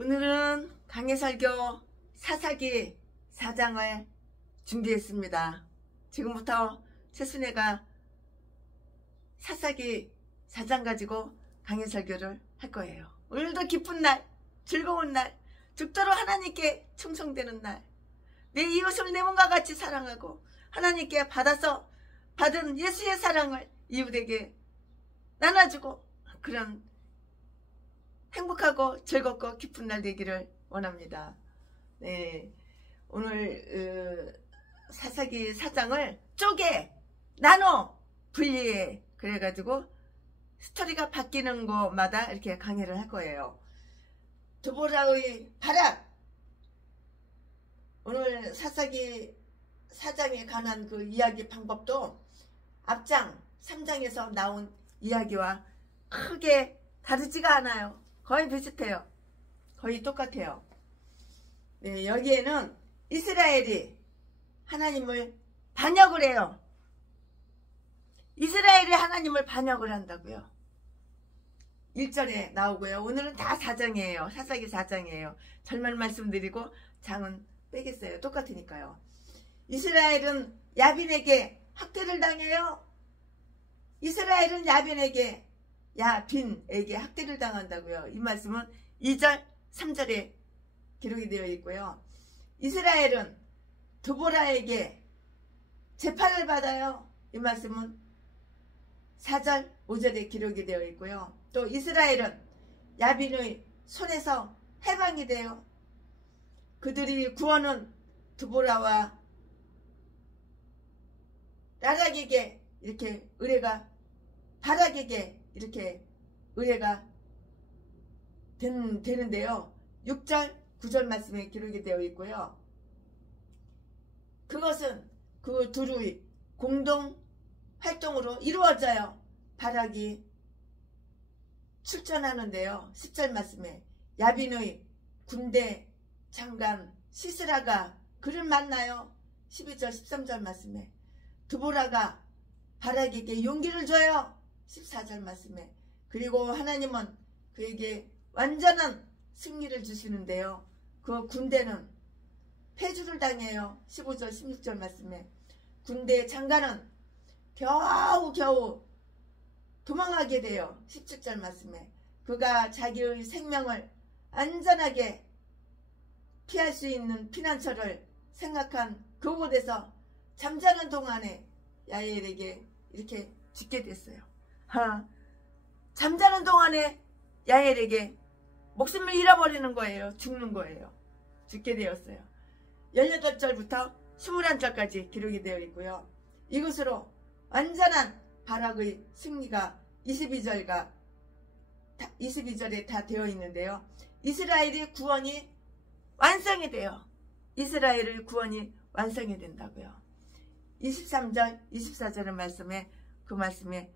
오늘은 강해설교 사사기 4장을 준비했습니다. 지금부터 최순애가 사사기 4장 가지고 강해설교를 할 거예요. 오늘도 기쁜 날, 즐거운 날, 죽도록 하나님께 충성되는 날, 내 이웃을 내 몸과 같이 사랑하고 하나님께 받은 예수의 사랑을 이웃에게 나눠주고 그런 행복하고 즐겁고 기쁜 날 되기를 원합니다. 네, 오늘 사사기 4장을 쪼개 나눠 분리해 그래가지고 스토리가 바뀌는 곳마다 이렇게 강의를 할 거예요. 드보라의 발악, 오늘 사사기 4장에 관한 그 이야기 방법도 앞장 3장에서 나온 이야기와 크게 다르지가 않아요. 거의 비슷해요. 거의 똑같아요. 네, 여기에는 이스라엘이 하나님을 반역을 해요. 이스라엘이 하나님을 반역을 한다고요. 1절에 나오고요. 오늘은 다 4장이에요. 사사기 4장이에요. 절만 말씀드리고 장은 빼겠어요. 똑같으니까요. 이스라엘은 야빈에게 학대를 당해요. 이스라엘은 야빈에게 학대를 당한다고요. 이 말씀은 2절 3절에 기록이 되어 있고요. 이스라엘은 드보라에게 재판을 받아요. 이 말씀은 4절 5절에 기록이 되어 있고요. 또 이스라엘은 야빈의 손에서 해방이 돼요. 그들이 구원은 드보라와 바락에게 이렇게 의뢰가 바락에게 이렇게 의뢰가 되는데요. 6절 9절 말씀에 기록이 되어 있고요. 그것은 그 둘의 공동 활동으로 이루어져요. 바락이 출전하는데요. 10절 말씀에 야빈의 군대 장관 시스라가 그를 만나요. 12절 13절 말씀에 드보라가 바락에게 용기를 줘요. 14절 말씀에 그리고 하나님은 그에게 완전한 승리를 주시는데요. 그 군대는 패주를 당해요. 15절 16절 말씀에 군대 장관은 겨우 도망하게 돼요. 17절 말씀에 그가 자기의 생명을 안전하게 피할 수 있는 피난처를 생각한 그곳에서 잠자는 동안에 야엘에게 이렇게 죽게 됐어요. 잠자는 동안에 야엘에게 목숨을 잃어버리는 거예요. 죽는 거예요. 죽게 되었어요. 18절부터 21절까지 기록이 되어 있고요. 이것으로 완전한 바락의 승리가 22절에 다 되어 있는데요. 이스라엘의 구원이 완성이 돼요. 이스라엘의 구원이 완성이 된다고요. 23절 24절의 말씀에 그 말씀에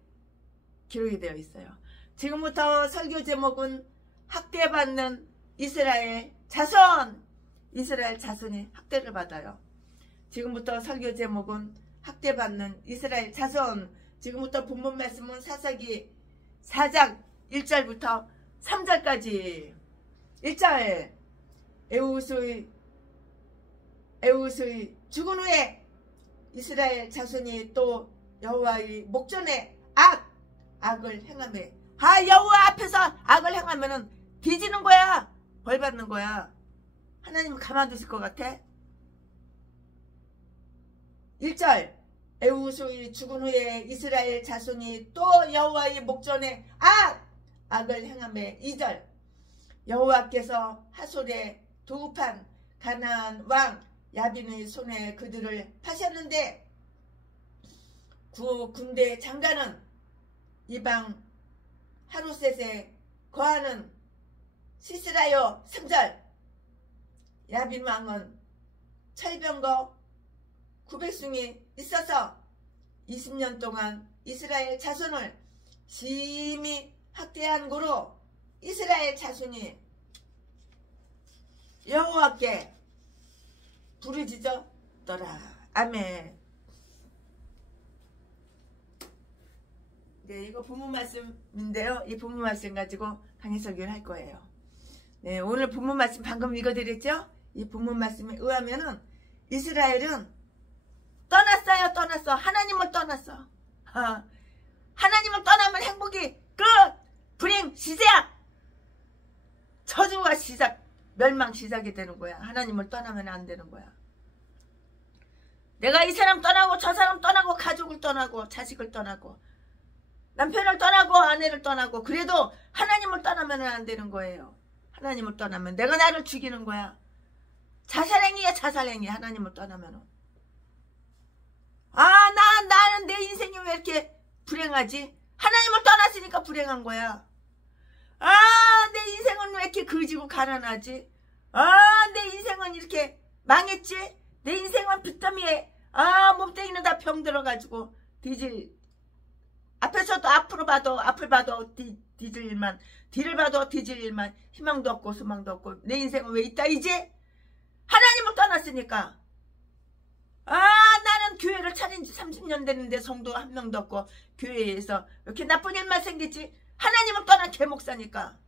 기록이 되어 있어요. 지금부터 설교 제목은 학대받는 이스라엘 자손. 이스라엘 자손이 학대를 받아요. 지금부터 설교 제목은 학대받는 이스라엘 자손. 지금부터 본문 말씀은 사사기 4장 1절부터 3절까지. 1절 에웃의 죽은 후에 이스라엘 자손이 또 여호와의 목전에 악을 행하며 여호와 앞에서 악을 행하면은 뒤지는 거야. 벌 받는 거야. 하나님 가만두실 것 같아? 1절 에웃의 죽은 후에 이스라엘 자손이 또 여호와의 목전에 악을 행하며 2절 여호와께서 하솔에 도읍한 가나안 왕 야빈의 손에 그들을 파셨는데 그 군대 장관은 이방 하루셋에 거하는 시스라요. 3절 야빈 왕은 철병거 900숭이 있어서 20년 동안 이스라엘 자손을 심히 학대한 고로 이스라엘 자손이 여호와께 부르짖었더라. 아멘. 네, 이거 본문 말씀인데요. 이 본문 말씀 가지고 강의 설교를 할 거예요. 네, 오늘 본문 말씀 방금 읽어드렸죠? 이 본문 말씀에 의하면은 이스라엘은 떠났어. 하나님을 떠났어. 하나님을 떠나면 행복이 끝! 불행 시작! 저주가 시작, 멸망 시작이 되는 거야. 하나님을 떠나면 안 되는 거야. 내가 이 사람 떠나고 저 사람 떠나고 가족을 떠나고 자식을 떠나고 남편을 떠나고 아내를 떠나고 그래도 하나님을 떠나면 안 되는 거예요. 하나님을 떠나면 내가 나를 죽이는 거야. 자살행위야 자살행위. 하나님을 떠나면 나는 내 인생이 왜 이렇게 불행하지? 하나님을 떠났으니까 불행한 거야. 내 인생은 왜 이렇게 거지고 가난하지? 내 인생은 이렇게 망했지? 내 인생은 빚더미에 몸뚱이는 다 병 들어가지고 앞에서도 앞을 봐도 뒤질 일만, 뒤를 봐도 뒤질 일만, 희망도 없고 소망도 없고 내 인생은 왜 있다 이제? 하나님을 떠났으니까. 나는 교회를 차린 지 30년 됐는데 성도 한 명도 없고 교회에서 이렇게 나쁜 일만 생기지? 하나님을 떠난 개목사니까.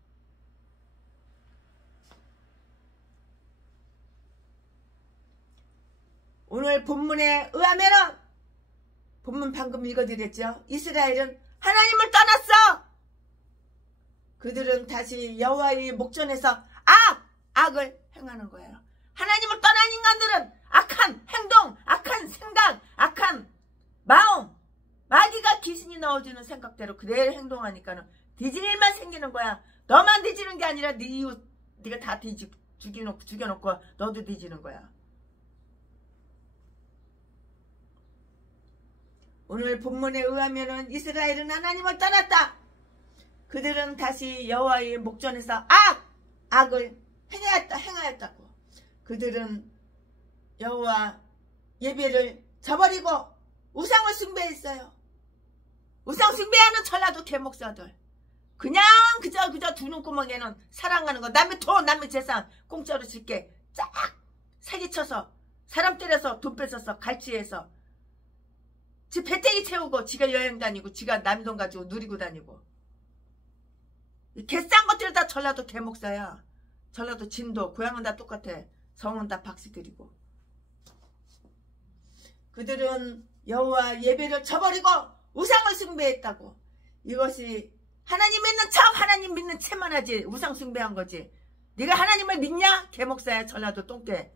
오늘 본문에 의하면은 본문 방금 읽어드렸죠. 이스라엘은 하나님을 떠났어. 그들은 다시 여호와의 목전에서 악을 행하는 거예요. 하나님을 떠난 인간들은 악한 행동, 악한 생각, 악한 마음, 마귀가 귀신이 넣어주는 생각대로 그대로 행동하니까는 뒤질 일만 생기는 거야. 너만 뒤지는 게 아니라 네 이웃, 네가 다 죽여놓고 너도 뒤지는 거야. 오늘 본문에 의하면은 이스라엘은 하나님을 떠났다. 그들은 다시 여호와의 목전에서 악을 행하였다고. 그들은 여호와 예배를 저버리고 우상을 숭배했어요. 우상 숭배하는 전라도 개목사들. 그냥 그저 두 눈구멍에는 사랑하는 거, 남의 돈, 남의 재산 공짜로 줄게 쫙 사기쳐서 사람 때려서 돈 뺏어서 갈취해서 지 배때기 채우고 지가 여행 다니고 지가 남의 돈 가지고 누리고 다니고. 개싼 것들 다 전라도 개목사야. 전라도 진도 고향은 다 똑같아. 성은 다 박씨들이고. 그들은 여호와 예배를 저버리고 우상을 숭배했다고. 이것이 하나님 믿는 척 하나님 믿는 채만 하지 우상 숭배한 거지. 네가 하나님을 믿냐? 개목사야. 전라도 똥개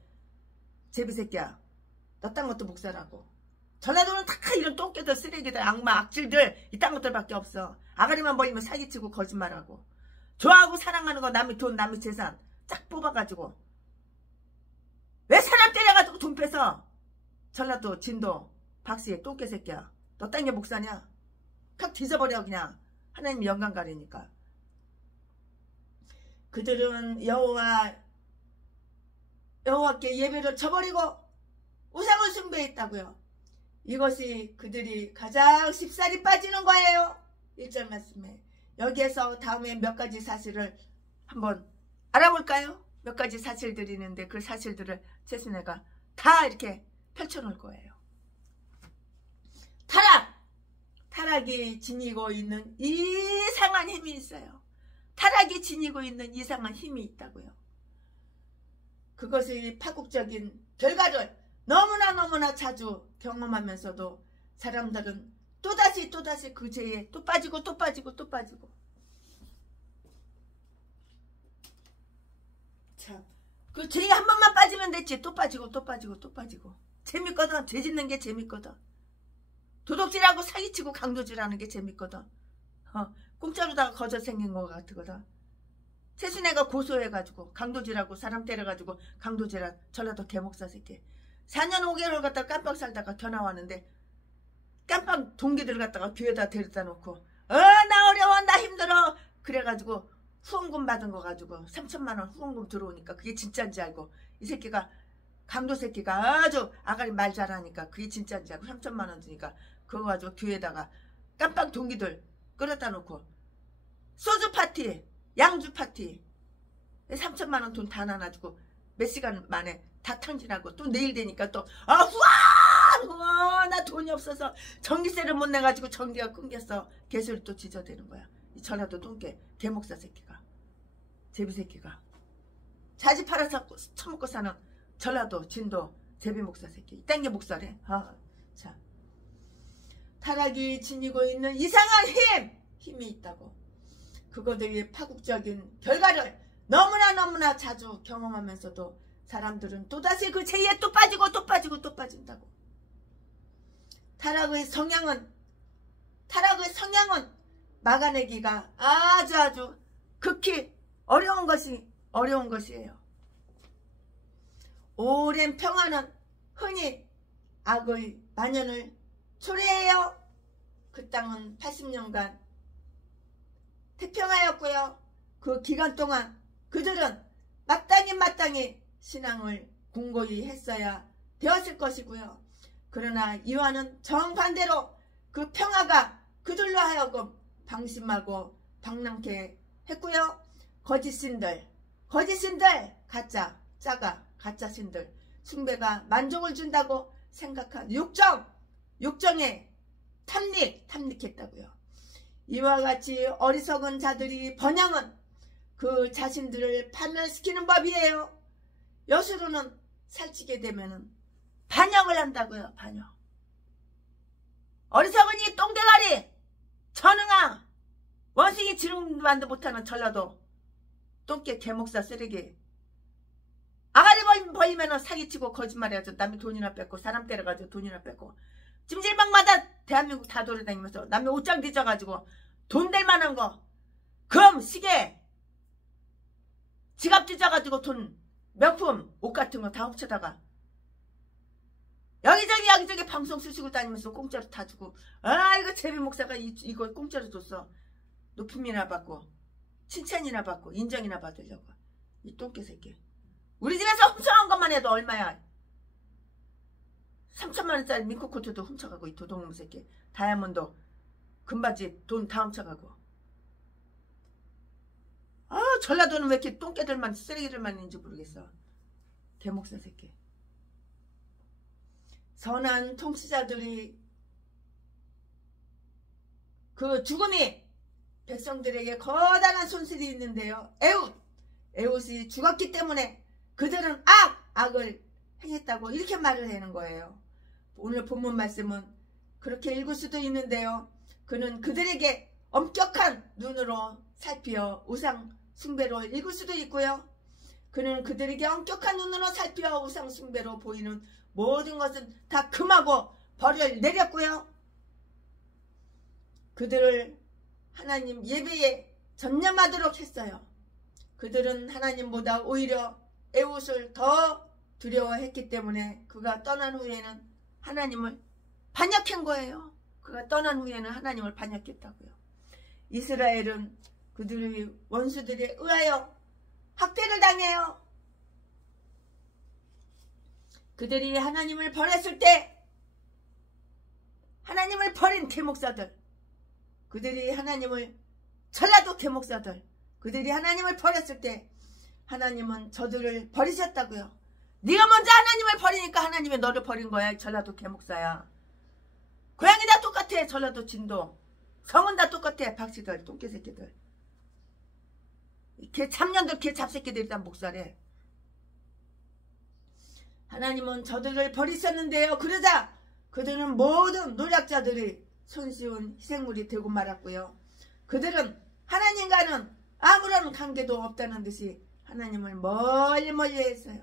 제비새끼야. 너 딴 것도 목사라고. 전라도는 다 이런 똥개들 쓰레기들 악마 악질들 이딴 것들밖에 없어. 아가리만 벌리면 사기치고 거짓말하고 좋아하고 사랑하는 거 남의 돈 남의 재산 쫙 뽑아가지고 왜 사람 때려가지고 돈 뺏어? 전라도 진도 박씨 똥개 새끼야. 너 딴 게 목사냐? 칵 뒤져버려 그냥. 하나님 영광 가리니까. 그들은 여호와께 예배를 저버리고 우상을 숭배했다고요. 이것이 그들이 가장 쉽사리 빠지는 거예요. 1절 말씀에. 여기에서 다음에 몇 가지 사실을 한번 알아볼까요? 몇 가지 사실들이 있는데 그 사실들을 최순애가 다 이렇게 펼쳐놓을 거예요. 타락이 지니고 있는 이상한 힘이 있어요. 타락이 지니고 있는 이상한 힘이 있다고요. 그것이 파국적인 결과를 너무나 자주 경험하면서도 사람들은 또다시 그 죄에 또 빠지고 참, 그 죄에 한 번만 빠지면 됐지. 또 빠지고 재밌거든. 죄 짓는 게 재밌거든. 도둑질하고 사기치고 강도질하는 게 재밌거든. 공짜로다가 거저 생긴 것 같거든. 최순애가 고소해가지고 강도질하고 사람 때려가지고 강도질한 전라도 개목사 새끼 4년 5개월 갖다가 깜빡 살다가 겨나왔는데 깜빡 동기들 갖다가 교회에다 데려다 놓고 나 어려워 나 힘들어 그래가지고 후원금 받은 거 가지고 3천만 원 후원금 들어오니까 그게 진짜인지 알고 이 새끼가 강도 새끼가 아주 아가리 말 잘하니까 그게 진짜인지 알고 3천만 원 주니까 그거 가지고 교회에다가 깜빡 동기들 끌어다 놓고 소주 파티 양주 파티 3천만 원 돈 다 나눠주고 몇 시간 만에 다 탕진하고 또 내일 되니까 또 후원 나 돈이 없어서 전기세를 못 내가지고 전기가 끊겼어. 개소리 또 지저대는 거야. 이 전라도 똥개 개목사 새끼가 제비 새끼가 자지 팔아서 처먹고 사는 전라도 진도 제비 목사 새끼. 이딴 게 목사래. 자, 타락이 지니고 있는 이상한 힘이 있다고. 그것들이 파국적인 결과를 너무나 자주 경험하면서도 사람들은 또다시 그 죄에 또 빠지고 또 빠진다고. 타락의 성향은 막아내기가 아주 극히 어려운 것이에요. 오랜 평화는 흔히 악의 만연을 초래해요. 그 땅은 80년간 태평하였고요. 그 기간 동안 그들은 마땅히 신앙을 공고히 했어야 되었을 것이고요. 그러나 이와는 정반대로 그 평화가 그들로 하여금 방심하고 방랑케 했고요. 거짓신들, 가짜 신들, 숭배가 만족을 준다고 생각한 욕정에 탐닉했다고요. 이와 같이 어리석은 자들이 번영은 그 자신들을 파멸시키는 법이에요. 여수로는 살찌게 되면은 반역을 한다고요. 반역. 어리석은이 똥대가리 전응아 원숭이 지름만도 못하는 전라도 똥개 개목사 쓰레기. 아가리 벌리면은 사기치고 거짓말해가지고 남의 돈이나 뺏고 사람 때려가지고 돈이나 뺏고 찜질방마다 대한민국 다 돌아다니면서 남의 옷장 뒤져가지고 돈 될 만한 거 금, 시계, 지갑 뒤져가지고 돈, 명품, 옷 같은 거 다 훔쳐다가 여기저기 방송 쓰시고 다니면서 공짜로 다 주고 이거 제비 목사가 이거 공짜로 줬어. 높임이나 받고 칭찬이나 받고 인정이나 받으려고. 이 똥개 새끼. 우리 집에서 훔쳐간 것만 해도 얼마야. 3천만원짜리 민코코트도 훔쳐가고 이 도둑놈 새끼. 다이아몬드 금바지 돈 다 훔쳐가고. 전라도는 왜 이렇게 똥개들만 쓰레기들만 있는지 모르겠어. 개목사 새끼. 선한 통치자들이 그 죽음이 백성들에게 거대한 손실이 있는데요. 에웃이 죽었기 때문에 그들은 악을 행했다고 이렇게 말을 하는 거예요. 오늘 본문 말씀은 그렇게 읽을 수도 있는데요. 그는 그들에게 엄격한 눈으로 살피어 우상 숭배로 읽을 수도 있고요. 그는 그들에게 엄격한 눈으로 살피어 우상 숭배로 보이는 모든 것은 다 금하고 벌을 내렸고요. 그들을 하나님 예배에 전념하도록 했어요. 그들은 하나님보다 오히려 에웃을 더 두려워했기 때문에 그가 떠난 후에는 하나님을 반역한 거예요. 그가 떠난 후에는 하나님을 반역했다고요. 이스라엘은 그들의 원수들에 의하여 학대를 당해요. 그들이 하나님을 버렸을 때 하나님을 버린 개목사들, 그들이 하나님을 전라도 개목사들, 그들이 하나님을 버렸을 때 하나님은 저들을 버리셨다고요. 네가 먼저 하나님을 버리니까 하나님이 너를 버린 거야. 전라도 개목사야. 고향이 다 똑같아. 전라도 진도 성은 다 똑같아. 박씨들 똥개새끼들, 개 참년들, 개 잡새끼들이 다 목사래. 하나님은 저들을 버리셨는데요. 그러자 그들은 모든 노략자들이 손쉬운 희생물이 되고 말았고요. 그들은 하나님과는 아무런 관계도 없다는 듯이 하나님을 멀리 했어요.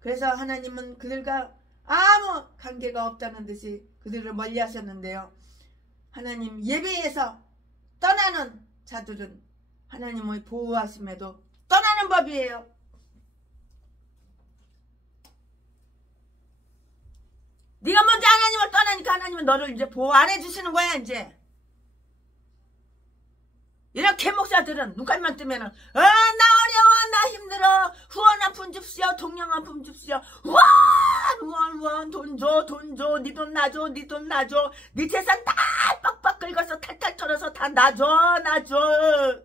그래서 하나님은 그들과 아무 관계가 없다는 듯이 그들을 멀리 하셨는데요. 하나님 예배에서 떠나는 자들은 하나님의 보호하심에도 떠나는 법이에요. 네가 먼저 하나님을 떠나니까 하나님은 너를 이제 보호 안 해주시는 거야. 이제 이렇게 목사들은 눈깔만 뜨면은 나 어려워, 나 힘들어, 후원 한 푼 줍시오, 동양 한 푼 줍시오, 후원 돈 줘, 네 돈 놔줘, 네 돈 놔줘, 네 재산 다 빡빡 긁어서 탈탈 털어서 다 놔줘.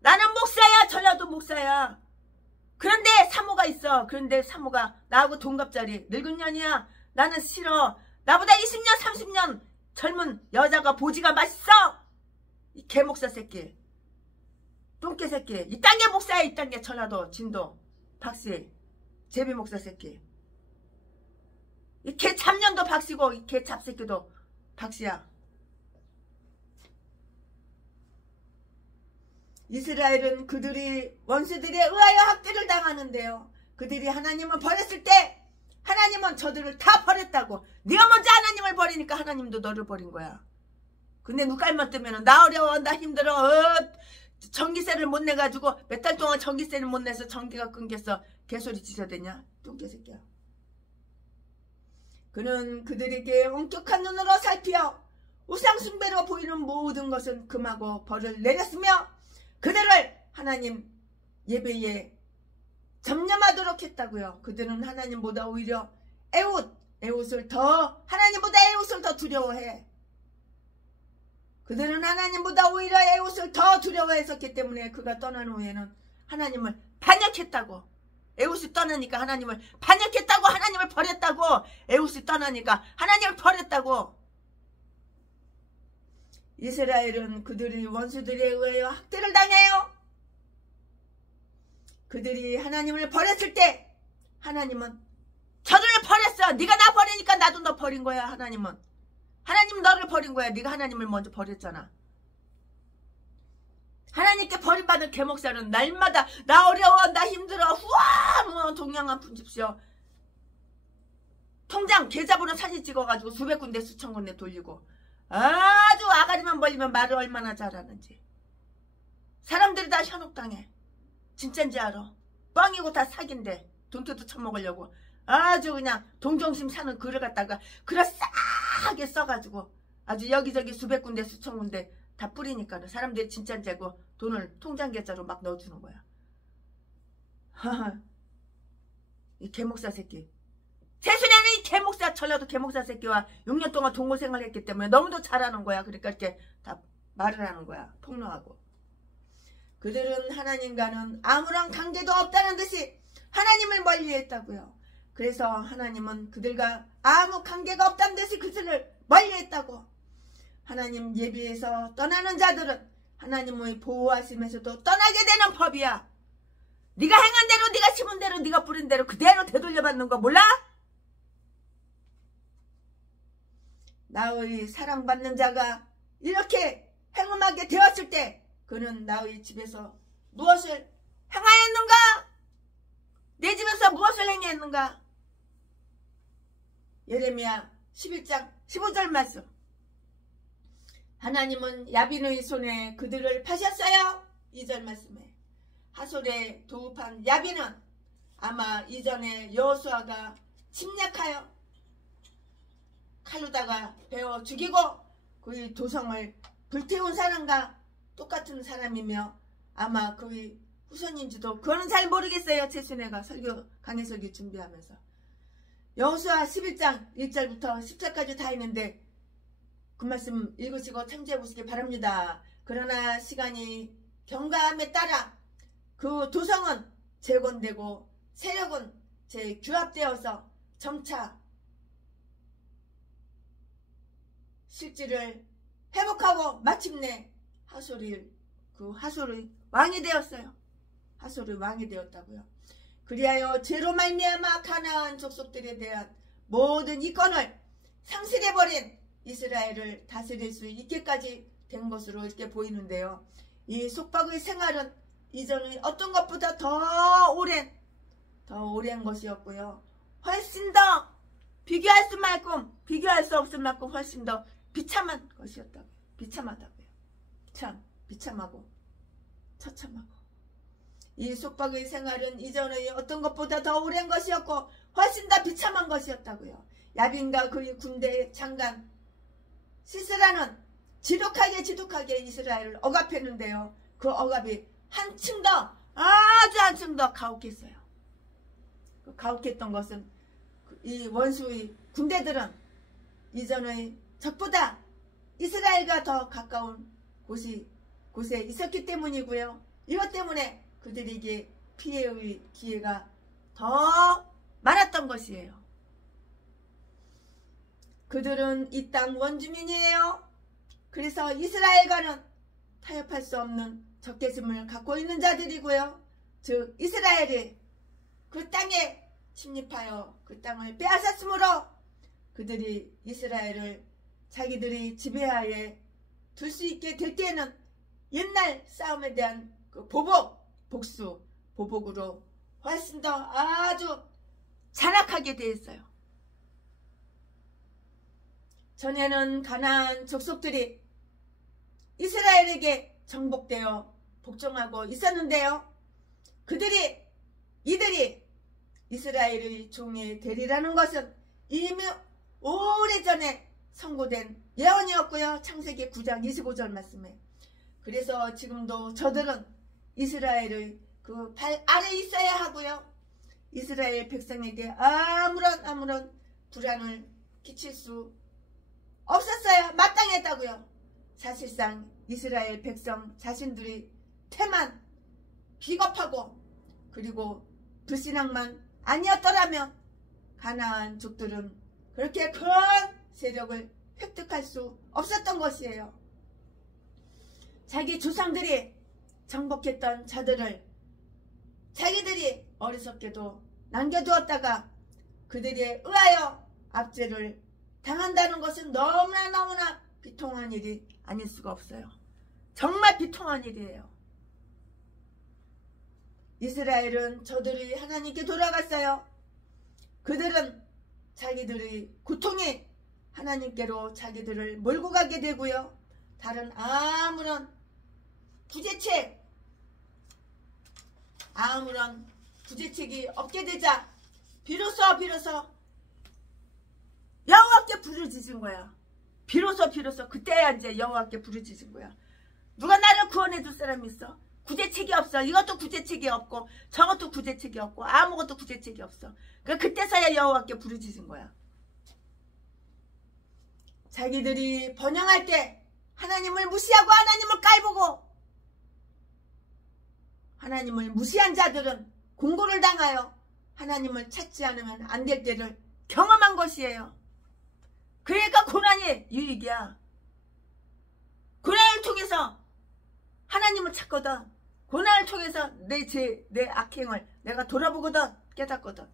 나는 목사야, 전라도 목사야. 그런데 사모가 있어. 그런데 사모가 나하고 동갑자리 늙은 년이야. 나는 싫어. 나보다 20년 30년 젊은 여자가 보지가 맛있어. 이 개목사 새끼. 똥개 새끼. 이딴 게 목사야. 이딴 게 전라도 진도 박씨 제비 목사 새끼. 이 개 잡년도 박씨고 이 개 잡새끼도 박씨야. 이스라엘은 그들이 원수들에 의하여 학대를 당하는데요. 그들이 하나님을 버렸을 때 하나님은 저들을 다 버렸다고. 네가 먼저 하나님을 버리니까 하나님도 너를 버린 거야. 근데 눈깔만 뜨면은 나 어려워, 나 힘들어, 전기세를 못 내가지고 몇 달 동안 전기세를 못 내서 전기가 끊겼어. 개소리 지저대냐? 똥개 새끼야. 그는 그들에게 엄격한 눈으로 살피어 우상숭배로 보이는 모든 것은 금하고 벌을 내렸으며 그들을 하나님 예배에 점령하도록 했다고요. 그들은 하나님보다 오히려 에웃을 더 하나님보다 에웃을 더 두려워해. 그들은 하나님보다 오히려 에웃을 더 두려워했었기 때문에 그가 떠난 후에는 하나님을 반역했다고. 에웃이 떠나니까 하나님을 반역했다고. 하나님을 버렸다고. 에웃이 떠나니까 하나님을 버렸다고. 이스라엘은 그들이 원수들에 의하여 학대를 당해요. 그들이 하나님을 버렸을 때 하나님은 저들을 버렸어. 네가 나 버리니까 나도 너 버린 거야. 하나님은 너를 버린 거야. 네가 하나님을 먼저 버렸잖아. 하나님께 버림받은 개목사는 날마다 나 어려워, 나 힘들어, 후아 동양한 분집시오. 통장 계좌번호 사진 찍어가지고 수백 군데 수천 군데 돌리고 아주 아가리만 벌리면 말을 얼마나 잘하는지. 사람들이 다 현혹당해. 진짠지 알아. 뻥이고 다 사기인데 돈 뜯어 처먹으려고 아주 그냥 동정심 사는 글을 갖다가 글을 싸게 써가지고 아주 여기저기 수백 군데 수천 군데 다 뿌리니까 사람들이 진짠지 알고 돈을 통장 계좌로 막 넣어주는 거야. 이 개목사 새끼. 세순이는 이 개목사, 전라도 개목사 새끼와 6년 동안 동거생활을 했기 때문에 너무도 잘하는 거야. 그러니까 이렇게 다 말을 하는 거야. 폭로하고. 그들은 하나님과는 아무런 관계도 없다는 듯이 하나님을 멀리했다고요. 그래서 하나님은 그들과 아무 관계가 없다는 듯이 그들을 멀리했다고. 하나님 예배에서 떠나는 자들은 하나님의 보호하심에서도 떠나게 되는 법이야. 네가 행한 대로, 네가 심은 대로, 네가 뿌린 대로 그대로 되돌려받는 거 몰라? 나의 사랑받는 자가 이렇게 행음하게 되었을 때 그는 나의 집에서 무엇을 행하였는가? 내 집에서 무엇을 행했는가? 예레미야 11장 15절 말씀. 하나님은 야빈의 손에 그들을 파셨어요. 2절 말씀에 하솔에 도읍한 야빈은 아마 이전에 여호수아가 침략하여 칼로다가 베어 죽이고 그의 도성을 불태운 사람과 똑같은 사람이며 아마 그의 후손인지도 그거는 잘 모르겠어요. 최순애가 강의 설교 준비하면서 여호수아 11장 1절부터 10절까지 다 있는데 그 말씀 읽으시고 참조해 보시기 바랍니다. 그러나 시간이 경과함에 따라 그 도성은 재건되고 세력은 재규합되어서 점차 실질을 회복하고 마침내 하솔의 왕이 되었어요. 하솔의 왕이 되었다고요. 그리하여 죄로 말미암아 가나안 족속들에 대한 모든 이권을 상실해버린 이스라엘을 다스릴 수 있게까지 된 것으로 이렇게 보이는데요. 이 속박의 생활은 이전의 어떤 것보다 더 오랜 것이었고요. 훨씬 더 비교할 수 없을 만큼 훨씬 더 비참한 것이었다고요. 비참하다고요. 참 비참하고 처참하고. 이 속박의 생활은 이전의 어떤 것보다 더 오랜 것이었고 훨씬 더 비참한 것이었다고요. 야빈과 그의 군대 장관 시스라는 지독하게 이스라엘을 억압했는데요. 그 억압이 한층 더 가혹했어요. 그 가혹했던 것은 이 원수의 군대들은 이전의 적보다 이스라엘과 더 가까운 곳에 있었기 때문이고요. 이것 때문에 그들에게 피해의 기회가 더 많았던 것이에요. 그들은 이 땅 원주민이에요. 그래서 이스라엘과는 타협할 수 없는 적개심을 갖고 있는 자들이고요. 즉 이스라엘이 그 땅에 침입하여 그 땅을 빼앗았으므로 그들이 이스라엘을 자기들이 지배하에 둘 수 있게 될 때에는 옛날 싸움에 대한 그 복수, 보복으로 훨씬 더 아주 잔악하게 되어 있어요. 전에는 가나안 족속들이 이스라엘에게 정복되어 복종하고 있었는데요. 이들이 이스라엘의 종이 되리라는 것은 이미 오래전에 선고된 예언이었고요. 창세기 9장 25절 말씀에. 그래서 지금도 저들은 이스라엘의 그 발 아래 있어야 하고요. 이스라엘 백성에게 아무런 불안을 끼칠 수 없었어요. 마땅했다고요. 사실상 이스라엘 백성 자신들이 태만 비겁하고 그리고 불신앙만 아니었더라면 가나안 족들은 그렇게 큰 세력을 획득할 수 없었던 것이에요. 자기 조상들이 정복했던 자들을 자기들이 어리석게도 남겨두었다가 그들에 의하여 압제를 당한다는 것은 너무나 비통한 일이 아닐 수가 없어요. 정말 비통한 일이에요. 이스라엘은 저들이 하나님께 돌아갔어요. 그들은 자기들의 고통이 하나님께로 자기들을 몰고 가게 되고요. 다른 아무런 구제책이 없게 되자 비로소 여호와께 부르짖은 거야. 비로소 그때야 이제 여호와께 부르짖은 거야. 누가 나를 구원해 줄 사람이 있어? 구제책이 없어. 이것도 구제책이 없고 저것도 구제책이 없고 아무것도 구제책이 없어. 그때서야 여호와께 부르짖은 거야. 자기들이 번영할 때 하나님을 무시하고 하나님을 깔보고 하나님을 무시한 자들은 공고를 당하여 하나님을 찾지 않으면 안 될 때를 경험한 것이에요. 그러니까 고난이 유익이야. 고난을 통해서 하나님을 찾거든. 고난을 통해서 내 악행을 내가 돌아보거든. 깨닫거든.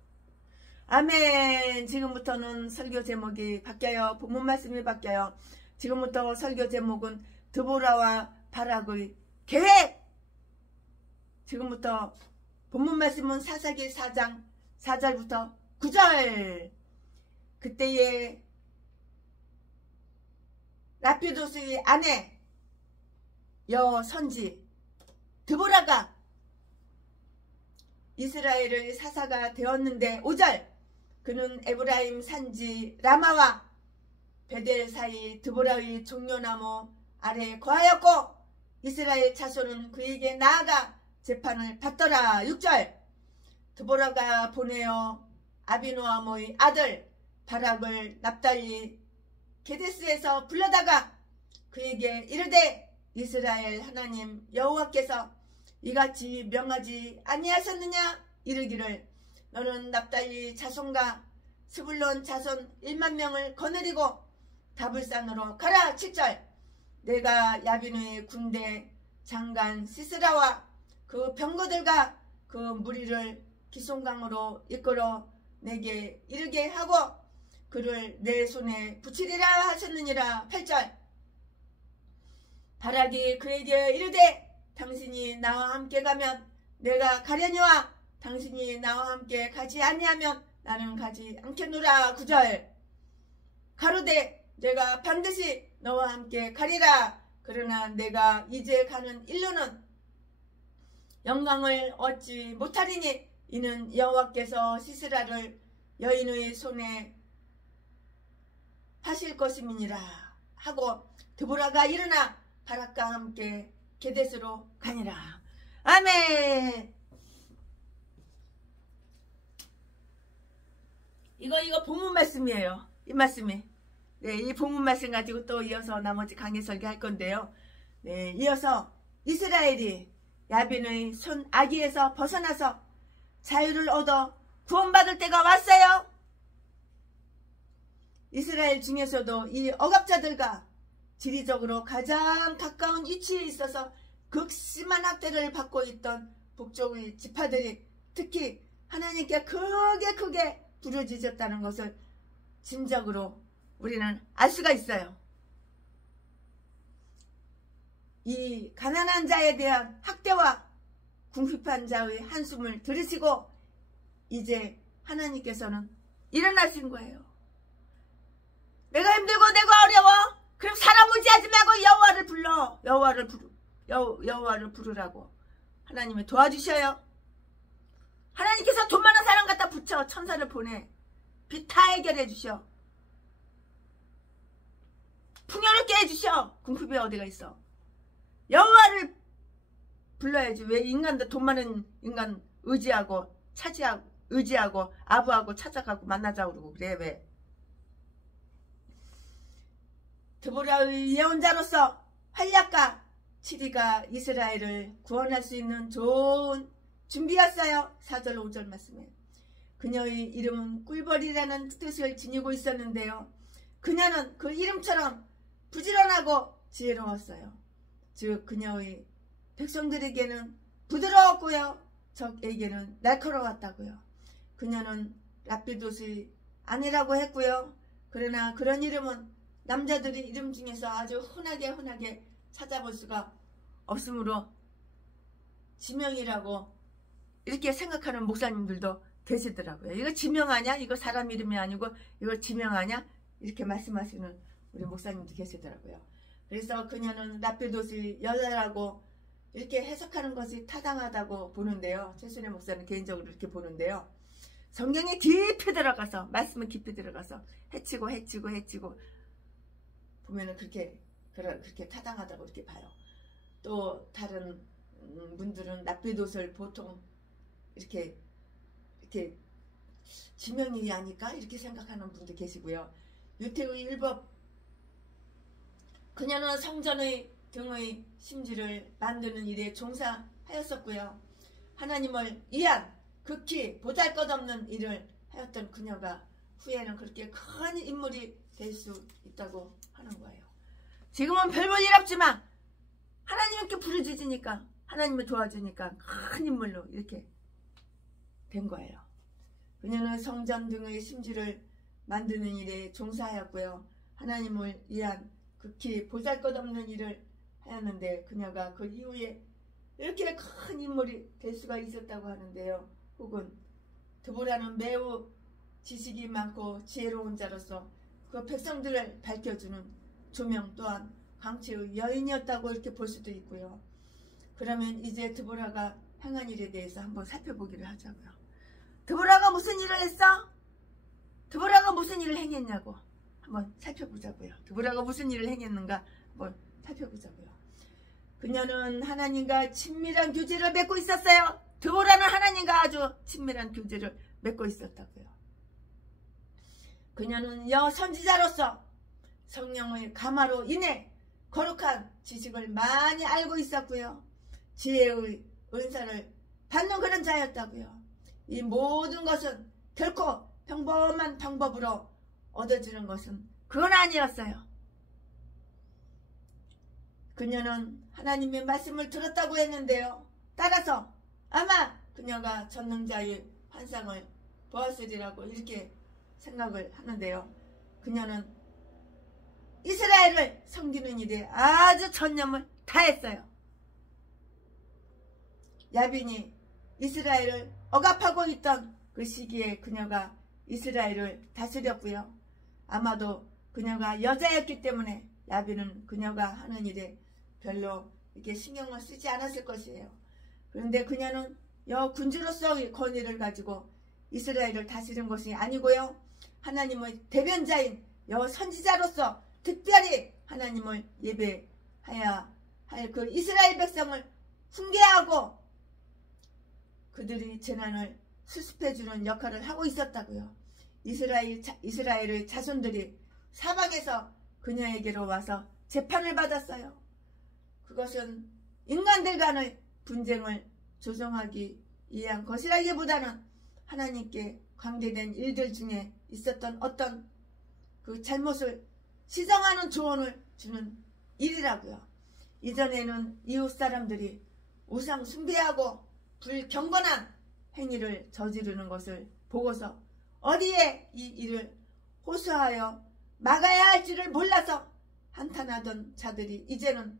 아멘. 지금부터는 설교 제목이 바뀌어요. 본문 말씀이 바뀌어요. 지금부터 설교 제목은 드보라와 바락의 계획. 지금부터 본문 말씀은 사사기 4장 4절부터 9절. 그때에 라피도스의 아내 여선지 드보라가 이스라엘의 사사가 되었는데 5절. 그는 에브라임 산지 라마와 베델 사이 드보라의 종려나무 아래 거하였고 이스라엘 자손은 그에게 나아가 재판을 받더라. 6절. 드보라가 보내어 아비노아모의 아들 바락을 납달리 게데스에서 불러다가 그에게 이르되 이스라엘 하나님 여호와께서 이같이 명하지 아니하셨느냐 이르기를 너는 납달리 자손과 스불론 자손 1만 명을 거느리고 다불산으로 가라. 7절. 내가 야비누의 군대 장관 시스라와 그 병거들과 그 무리를 기송강으로 이끌어 내게 이르게 하고 그를 내 손에 붙이리라 하셨느니라. 8절. 바락이 그에게 이르되 당신이 나와 함께 가면 내가 가려니와 당신이 나와 함께 가지 아니하면 나는 가지 않겠노라. 9절. 가로되 내가 반드시 너와 함께 가리라. 그러나 내가 이제 가는 일로는 영광을 얻지 못하리니 이는 여호와께서 시스라를 여인의 손에 파실 것임이니라 하고 드보라가 일어나 바락과 함께 게데스로 가니라. 아멘. 이거 본문 말씀이에요. 이 말씀이. 네, 이 본문 말씀 가지고 또 이어서 나머지 강의 설교할 건데요. 네, 이어서 이스라엘이 야빈의 손 아기에서 벗어나서 자유를 얻어 구원받을 때가 왔어요. 이스라엘 중에서도 이 억압자들과 지리적으로 가장 가까운 위치에 있어서 극심한 학대를 받고 있던 북쪽의 지파들이 특히 하나님께 크게 부르짖었다는 것을 진적으로 우리는 알 수가 있어요. 이 가난한 자에 대한 학대와 궁핍한 자의 한숨을 들으시고 이제 하나님께서는 일어나신 거예요. 내가 힘들고 내가 어려워? 그럼 사람 의지하지 말고 여호와를 부르라고 하나님이 도와주셔요. 하나님께서 돈 많은 사람 갖다 붙여 천사를 보내 빚 다 해결해 주셔. 풍요롭게 해주셔. 궁핍이 어디가 있어. 여호와를 불러야지. 왜 인간들 돈 많은 인간 의지하고 아부하고 찾아가고 만나자고 그러고 그래. 왜? 드보라의 예언자로서 활약과 치리가 이스라엘을 구원할 수 있는 좋은 준비였어요. 4절 5절 말씀에 그녀의 이름은 꿀벌이라는 뜻을 지니고 있었는데요. 그녀는 그 이름처럼 부지런하고 지혜로웠어요. 즉 그녀의 백성들에게는 부드러웠고요. 적에게는 날카로웠다고요. 그녀는 라피돗의 아내라고 했고요. 그러나 그런 이름은 남자들이 이름 중에서 아주 흔하게 찾아볼 수가 없으므로 지명이라고 이렇게 생각하는 목사님들도 계시더라고요. 이거 지명하냐? 이거 사람 이름이 아니고 이거 지명하냐? 이렇게 말씀하시는 우리 목사님도 계시더라고요. 그래서 그녀는 라피돗의 여자라고 이렇게 해석하는 것이 타당하다고 보는데요. 최순애 목사는 개인적으로 이렇게 보는데요. 성경에 깊이 들어가서 말씀은 깊이 들어가서 해치고 보면은 그렇게 타당하다고 이렇게 봐요. 또 다른 분들은 라피돗을 보통 이렇게 지명이 아닐까 이렇게 생각하는 분도 계시고요. 유태의 율법 그녀는 성전의 등의 심지를 만드는 일에 종사하였었고요. 하나님을 위한 극히 보잘것없는 일을 하였던 그녀가 후에는 그렇게 큰 인물이 될 수 있다고 하는 거예요. 지금은 별볼 일 없지만 하나님께 부르짖으니까 하나님을 도와주니까 큰 인물로 이렇게 된 거예요. 그녀는 성전 등의 심지를 만드는 일에 종사하였고요. 하나님을 위한 극히 보잘것없는 일을 하였는데 그녀가 그 이후에 이렇게 큰 인물이 될 수가 있었다고 하는데요. 혹은 드보라는 매우 지식이 많고 지혜로운 자로서 그 백성들을 밝혀주는 조명 또한 광채의 여인이었다고 이렇게 볼 수도 있고요. 그러면 이제 드보라가 행한 일에 대해서 한번 살펴보기를 하자고요. 드보라가 무슨 일을 했어? 드보라가 무슨 일을 행했냐고 한번 살펴보자고요. 드보라가 무슨 일을 행했는가 한번 살펴보자고요. 그녀는 하나님과 친밀한 교제를 맺고 있었어요. 드보라는 하나님과 아주 친밀한 교제를 맺고 있었다고요. 그녀는 여선지자로서 성령의 감화로 인해 거룩한 지식을 많이 알고 있었고요. 지혜의 은사를 받는 그런 자였다고요. 이 모든 것은 결코 평범한 방법으로 얻어지는 것은 그건 아니었어요. 그녀는 하나님의 말씀을 들었다고 했는데요. 따라서 아마 그녀가 전능자의 환상을 보았으리라고 이렇게 생각을 하는데요. 그녀는 이스라엘을 섬기는 일에 아주 전념을 다했어요. 야빈이 이스라엘을 억압하고 있던 그 시기에 그녀가 이스라엘을 다스렸고요. 아마도 그녀가 여자였기 때문에 야빈은 그녀가 하는 일에 별로 이렇게 신경을 쓰지 않았을 것이에요. 그런데 그녀는 군주로서의 권위를 가지고 이스라엘을 다스린 것이 아니고요. 하나님의 대변자인 선지자로서 특별히 하나님을 예배해야 할 그 이스라엘 백성을 훈계하고 그들의 재난을 수습해주는 역할을 하고 있었다고요. 이스라엘의 자손들이 사방에서 그녀에게로 와서 재판을 받았어요. 그것은 인간들 간의 분쟁을 조정하기 위한 것이라기보다는 하나님께 관계된 일들 중에 있었던 어떤 그 잘못을 시정하는 조언을 주는 일이라고요. 이전에는 이웃 사람들이 우상 숭배하고 불경건한 행위를 저지르는 것을 보고서 어디에 이 일을 호소하여 막아야 할지를 몰라서 한탄하던 자들이 이제는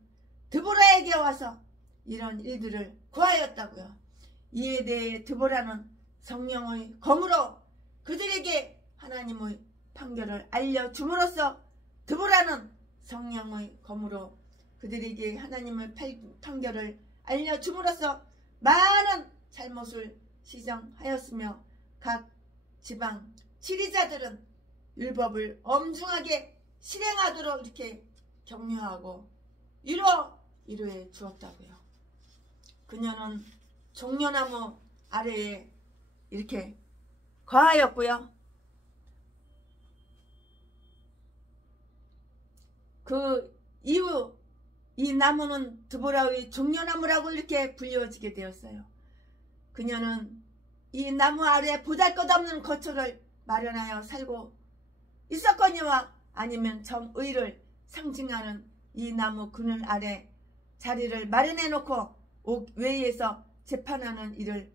드보라에게 와서 이런 일들을 구하였다고요. 이에 대해 드보라는 성령의 검으로 그들에게 하나님의 판결을 알려줌으로써 드보라는 성령의 검으로 그들에게 하나님의 판결을 알려줌으로써 많은 잘못을 시정하였으며 각 지방 지리자들은 율법을 엄중하게 실행하도록 이렇게 격려하고 위로해 주었다고요. 그녀는 종려나무 아래에 이렇게 거하였고요. 그 이후 이 나무는 드보라의 종려나무라고 이렇게 불려지게 되었어요. 그녀는 이 나무 아래 보잘것없는 거처를 마련하여 살고 있었거니와 아니면 정의를 상징하는 이 나무 그늘 아래 자리를 마련해 놓고 옥 외에서 재판하는 일을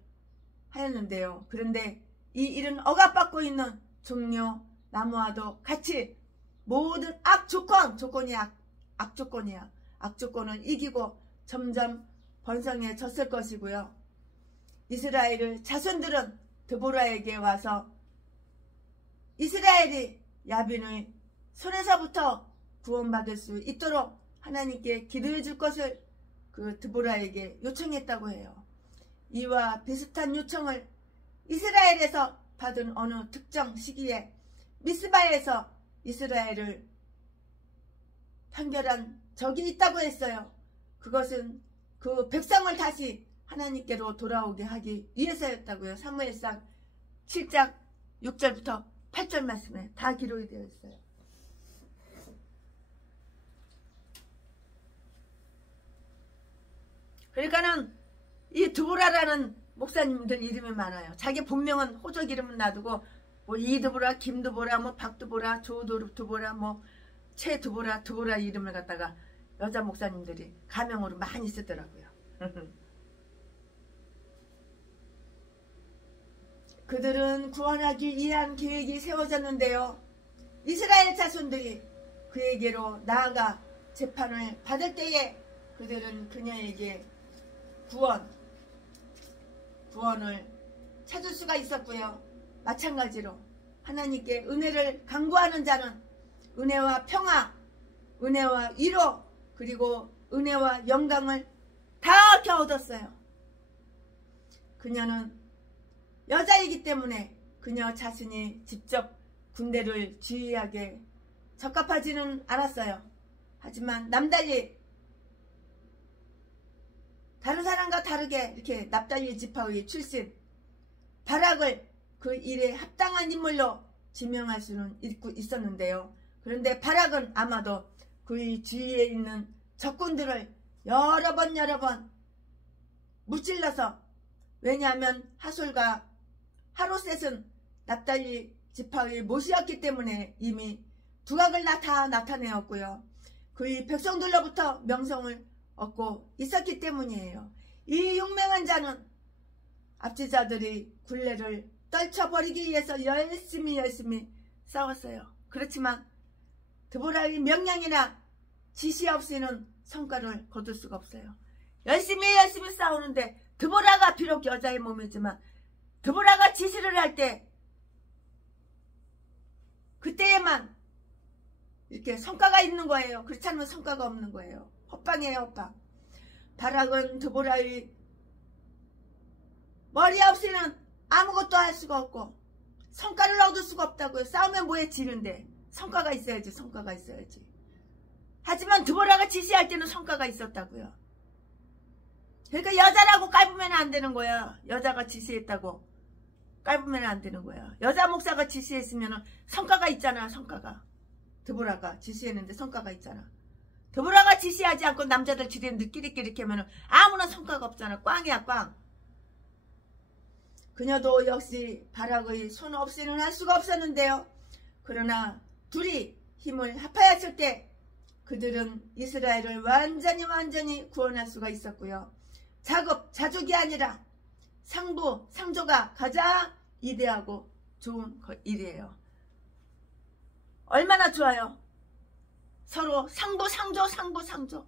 하였는데요. 그런데 이 일은 억압받고 있는 종려 나무와도 같이 모든 악조건을 이기고 점점 번성해졌을 것이고요. 이스라엘의 자손들은 드보라에게 와서 이스라엘이 야빈의 손에서부터 구원받을 수 있도록 하나님께 기도해 줄 것을 그 드보라에게 요청했다고 해요. 이와 비슷한 요청을 이스라엘에서 받은 어느 특정 시기에 미스바에서 이스라엘을 판결한 적이 있다고 했어요. 그것은 그 백성을 다시 하나님께로 돌아오게 하기 위해서였다고요. 사무엘상 7장 6절부터 8절 말씀에 다 기록이 되어 있어요. 그러니까는 이 드보라라는 목사님들 이름이 많아요. 자기 본명은 호적 이름은 놔두고 뭐 이드보라, 김드보라, 뭐 박드보라, 조드보라, 뭐 최드보라, 드보라 이름을 갖다가 여자 목사님들이 가명으로 많이 쓰더라고요. 그들은 구원하기 위한 계획이 세워졌는데요. 이스라엘 자손들이 그에게로 나아가 재판을 받을 때에 그들은 그녀에게 구원을 찾을 수가 있었고요. 마찬가지로 하나님께 은혜를 간구하는 자는 은혜와 평화, 은혜와 위로, 그리고 은혜와 영광을 다 얻었어요. 그녀는 여자이기 때문에 그녀 자신이 직접 군대를 지휘하게 적합하지는 않았어요. 하지만 남달리 다른 사람과 다르게 이렇게 납달리 지파의 출신 바락을 그 일에 합당한 인물로 지명할 수는 있었는데요. 그런데 바락은 아마도 그의 주위에 있는 적군들을 여러 번 무찔러서, 왜냐하면 하솔과 하로셋은 납달리 지파의 못이었기 때문에 이미 두각을 다 나타내었고요. 그의 백성들로부터 명성을 얻고 있었기 때문이에요. 이 용맹한 자는 압제자들이 굴레를 떨쳐버리기 위해서 열심히 싸웠어요. 그렇지만 드보라의 명령이나 지시 없이는 성과를 거둘 수가 없어요. 열심히 싸우는데 드보라가 비록 여자의 몸이지만 드보라가 지시를 할 때 그때에만 이렇게 성과가 있는 거예요. 그렇지 않으면 성과가 없는 거예요. 헛방이에요, 헛방. 바락은 드보라의 머리 없이는 아무것도 할 수가 없고 성과를 얻을 수가 없다고요. 싸우면 뭐해? 지는데 성과가 있어야지. 하지만 드보라가 지시할 때는 성과가 있었다고요. 그러니까 여자라고 깔보면 안 되는 거야. 여자가 지시했다고 깔보면 안 되는 거야. 여자 목사가 지시했으면 성과가 있잖아. 성과가. 드보라가 지시했는데 성과가 있잖아. 드보라가 지시하지 않고 남자들 지뢰 느끼리끼리 이렇게 하면 아무나 성과가 없잖아. 꽝이야, 꽝. 그녀도 역시 바락의 손 없이는 할 수가 없었는데요. 그러나 둘이 힘을 합하였을 때 그들은 이스라엘을 완전히 구원할 수가 있었고요. 자족이 아니라 상조가 가장 이대하고 좋은 일이에요. 얼마나 좋아요. 서로 상조.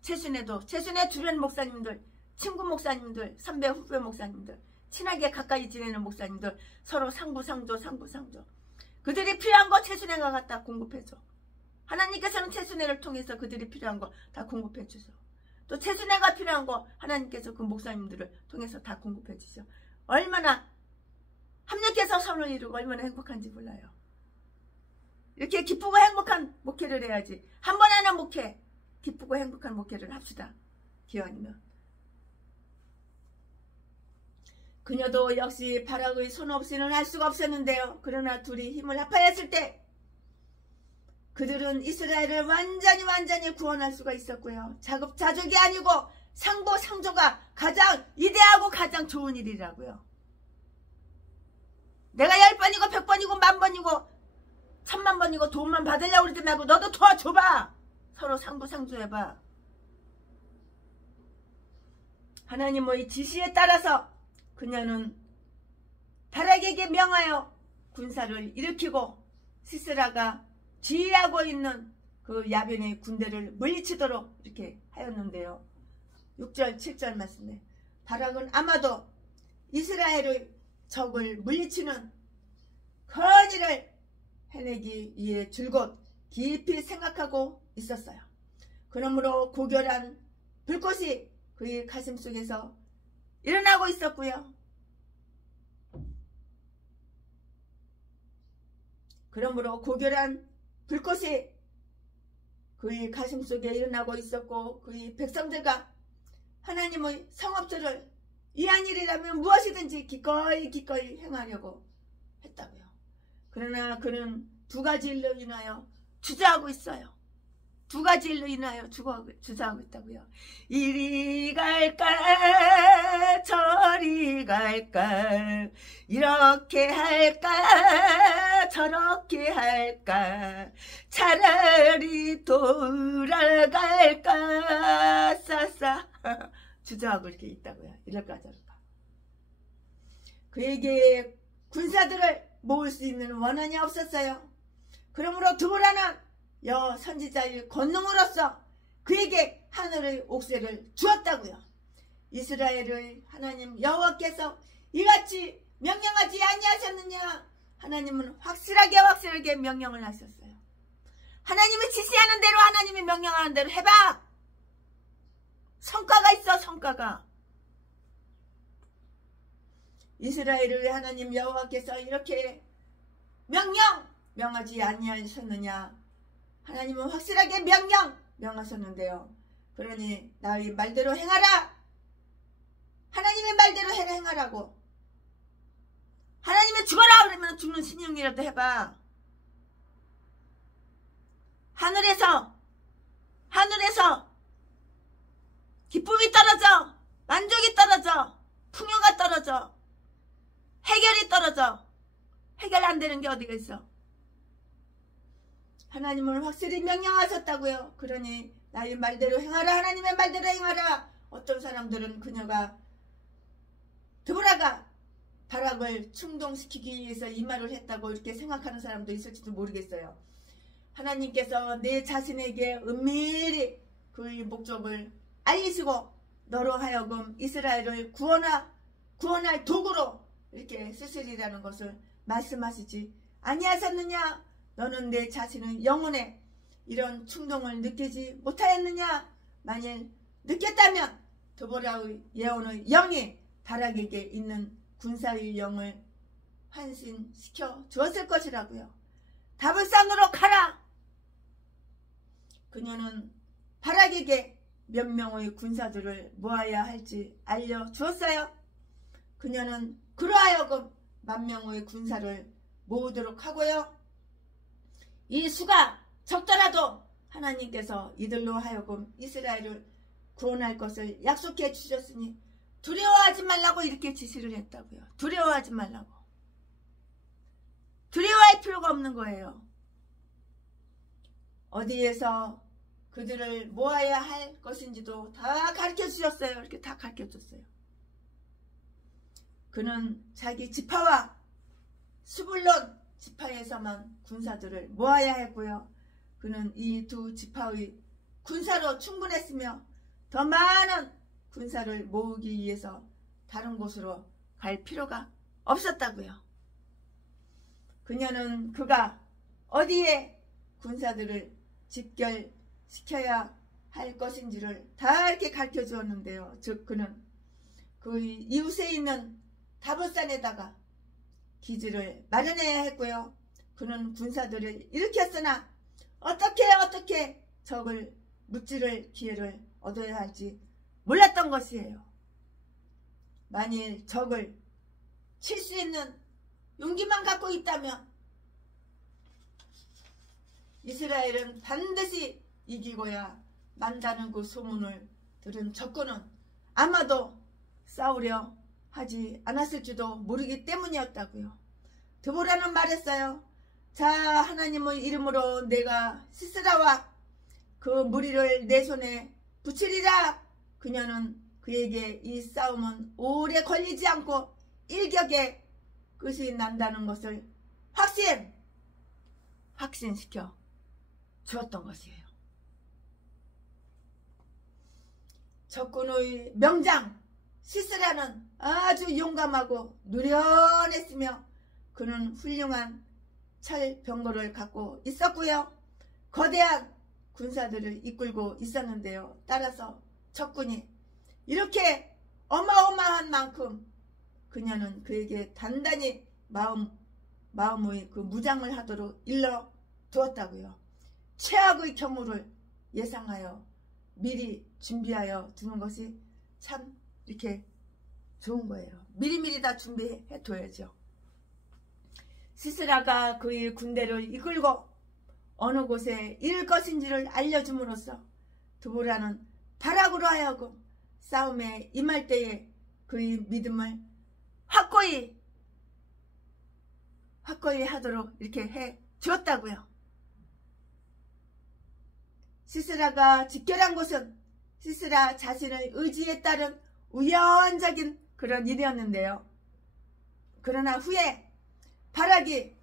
최순의 주변 목사님들, 친구 목사님들, 선배 후배 목사님들, 친하게 가까이 지내는 목사님들 서로 상조. 그들이 필요한 거 최순애가 갖다 공급해줘. 하나님께서는 최순애를 통해서 그들이 필요한 거 다 공급해 주셔. 또 최순애가 필요한 거 하나님께서 그 목사님들을 통해서 다 공급해 주셔. 얼마나 합력해서 선을 이루고 얼마나 행복한지 몰라요. 이렇게 기쁘고 행복한 목회를 해야지. 한 번 하는 목회, 기쁘고 행복한 목회를 합시다. 기왕이면. 그녀도 역시 바락의 손 없이는 할 수가 없었는데요. 그러나 둘이 힘을 합하였을 때 그들은 이스라엘을 완전히 구원할 수가 있었고요. 자족이 아니고 상조가 가장 이대하고 가장 좋은 일이라고요. 내가 10번이고 100번이고 10,000번이고 10,000,000번이고 도움만 받으려고 그러지 말고 너도 도와줘봐. 서로 상조해봐. 하나님의 지시에 따라서 그녀는 바락에게 명하여 군사를 일으키고 시스라가 지휘하고 있는 그 야변의 군대를 물리치도록 이렇게 하였는데요. 6절 7절 말씀에 바락은 아마도 이스라엘의 적을 물리치는 큰 일을 해내기 위해 줄곧 깊이 생각하고 있었어요. 그러므로 고결한 불꽃이 그의 가슴 속에서 일어나고 있었고요. 그러므로 고결한 불꽃이 그의 가슴 속에 일어나고 있었고 그의 백성들과 하나님의 성업들을 위한 일이라면 무엇이든지 기꺼이 행하려고 했다고요. 그러나 그는 두 가지 일로 인하여 주저하고 있어요. 두 가지 일로 인하여 주저하고 있다고요. 이리 갈까 저리 갈까 이렇게 할까 저렇게 할까 차라리 돌아갈까 싸싸 주저하고 이렇게 있다고요. 이럴까 저럴까. 그에게 군사들을 모을 수 있는 원한이 없었어요. 그러므로 드보라는 여 선지자의 권능으로서 그에게 하늘의 옥새를 주었다고요. 이스라엘의 하나님 여호와께서 이같이 명령하지 아니하셨느냐. 하나님은 확실하게 명령을 하셨어요. 하나님이 지시하는 대로 하나님이 명령하는 대로 해봐. 성과가 있어. 성과가. 이스라엘의 하나님 여호와께서 이렇게 명하지 아니하셨느냐. 하나님은 확실하게 명하셨는데요. 그러니 나의 말대로 행하라. 하나님의 말대로 행하라고. 하나님이 죽어라 그러면 죽는 신용이라도 해봐. 하늘에서 기쁨이 떨어져. 만족이 떨어져. 풍요가 떨어져. 해결이 떨어져. 해결 안 되는 게 어디가 있어. 하나님은 확실히 명령하셨다고요. 그러니 나의 말대로 행하라. 하나님의 말대로 행하라. 어떤 사람들은 드보라가 바락을 충동시키기 위해서 이 말을 했다고 이렇게 생각하는 사람도 있을지도 모르겠어요. 하나님께서 내 자신에게 은밀히 그의 목적을 알리시고 너로 하여금 이스라엘을 구원할 도구로 이렇게 쓰시리라는 것을 말씀하시지 아니하셨느냐. 너는 내 자신의 영혼에 이런 충동을 느끼지 못하였느냐. 만일 느꼈다면 드보라의 예언의 영이 바락에게 있는 군사의 영을 환신시켜 주었을 것이라고요. 다불산으로 가라. 그녀는 바락에게 몇 명의 군사들을 모아야 할지 알려주었어요. 그녀는 그러하여금 10,000명의 군사를 모으도록 하고요. 이 수가 적더라도 하나님께서 이들로 하여금 이스라엘을 구원할 것을 약속해 주셨으니 두려워하지 말라고 이렇게 지시를 했다고요. 두려워하지 말라고. 두려워할 필요가 없는 거예요. 어디에서 그들을 모아야 할 것인지도 다 가르쳐 주셨어요. 이렇게 다 가르쳐 줬어요. 그는 자기 지파와 스불론 지파에서만 군사들을 모아야 했고요. 그는 이 두 지파의 군사로 충분했으며 더 많은 군사를 모으기 위해서 다른 곳으로 갈 필요가 없었다고요. 그녀는 그가 어디에 군사들을 집결시켜야 할 것인지를 다 이렇게 가르쳐 주었는데요. 즉 그는 그 이웃에 있는 다봇산에다가 기지를 마련해야 했고요. 그는 군사들을 일으켰으나 어떻게 적을 무찌를 기회를 얻어야 할지 몰랐던 것이에요. 만일 적을 칠 수 있는 용기만 갖고 있다면 이스라엘은 반드시 이기고야 만다는 그 소문을 들은 적군은 아마도 싸우려 하지 않았을지도 모르기 때문이었다고요. 드보라는 말했어요. 자, 하나님의 이름으로 내가 시스라와 그 무리를 내 손에 붙이리라. 그녀는 그에게 이 싸움은 오래 걸리지 않고 일격에 끝이 난다는 것을 확신시켜 주었던 것이에요. 적군의 명장 시스라는 아주 용감하고 누련했으며 그는 훌륭한 철병거를 갖고 있었고요. 거대한 군사들을 이끌고 있었는데요. 따라서 적군이 이렇게 어마어마한 만큼 그녀는 그에게 단단히 마음의 그 무장을 하도록 일러 두었다고요. 최악의 경우를 예상하여 미리 준비하여 두는 것이 참 이렇게 좋은 거예요. 미리미리 다 준비해 둬야죠. 시스라가 그의 군대를 이끌고 어느 곳에 이를 것인지를 알려줌으로써 드보라는 바락으로 하여금 싸움에 임할 때에 그의 믿음을 확고히 하도록 이렇게 해 주었다고요. 시스라가 집결한 곳은 시스라 자신의 의지에 따른 우연적인 그런 일이었는데요. 그러나 후에 바락이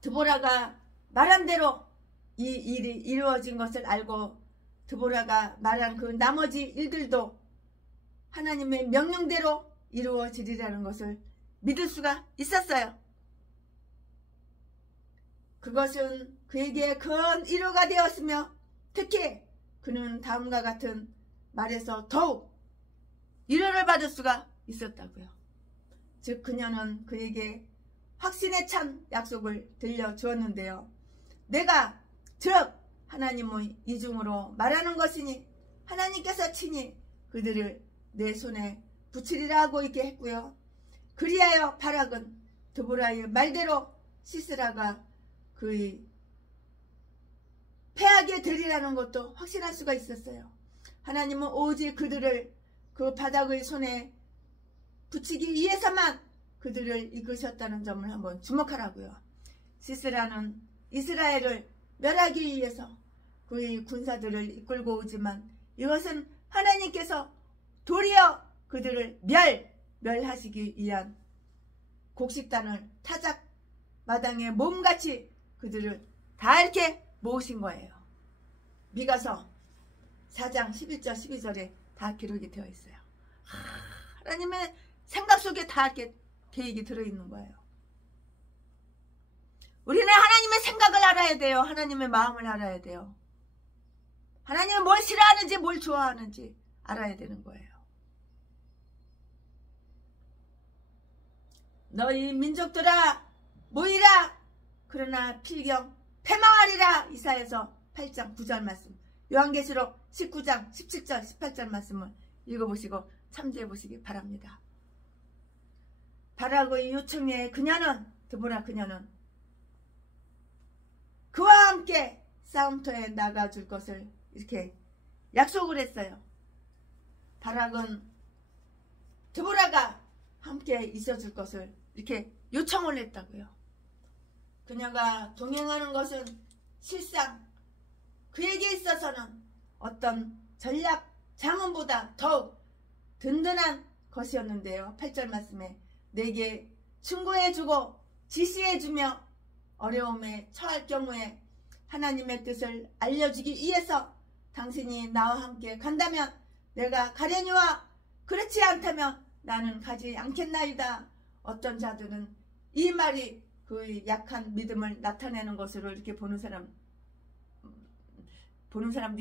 드보라가 말한 대로 이 일이 이루어진 것을 알고 드보라가 말한 그 나머지 일들도 하나님의 명령대로 이루어지리라는 것을 믿을 수가 있었어요. 그것은 그에게 큰 위로가 되었으며 특히 그는 다음과 같은 말에서 더욱 위로를 받을 수가 있었다고요. 즉 그녀는 그에게 확신에 찬 약속을 들려주었는데요. 내가 즉 하나님의 이중으로 말하는 것이니 하나님께서 친히 그들을 내 손에 붙이리라고 이렇게 했고요. 그리하여 바락은 드보라의 말대로 시스라가 그의 패하게 되리라는 것도 확신할 수가 있었어요. 하나님은 오직 그들을 그 바닥의 손에 붙이기 위해서만 그들을 이끄셨다는 점을 한번 주목하라고요. 시스라는 이스라엘을 멸하기 위해서 그의 군사들을 이끌고 오지만 이것은 하나님께서 도리어 그들을 멸하시기 위한 곡식단을 타작 마당에 몸같이 그들을 다 이렇게 모으신 거예요. 미가서 4장 11절 12절에 다 기록이 되어 있어요. 하나님의 생각 속에 다 이렇게 계획이 들어있는 거예요. 우리는 하나님의 생각을 알아야 돼요. 하나님의 마음을 알아야 돼요. 하나님은 뭘 싫어하는지 뭘 좋아하는지 알아야 되는 거예요. 너희 민족들아 모이라. 그러나 필경 패망하리라. 이사야서 8장 9절 말씀, 요한계시록 19장 17절 18절 말씀을 읽어보시고 참조해 보시기 바랍니다. 바락의 요청에 드보라 그녀는 그와 함께 싸움터에 나가줄 것을 이렇게 약속을 했어요. 바락은 드보라가 함께 있어줄 것을 이렇게 요청을 했다고요. 그녀가 동행하는 것은 실상 그에게 있어서는 어떤 전략 장언보다 더욱 든든한 것이었는데요. 8절 말씀에 내게 충고해주고 지시해주며 어려움에 처할 경우에 하나님의 뜻을 알려주기 위해서 당신이 나와 함께 간다면 내가 가려니와 그렇지 않다면 나는 가지 않겠나이다. 어떤 자들은 이 말이 그 약한 믿음을 나타내는 것으로 이렇게 보는 사람도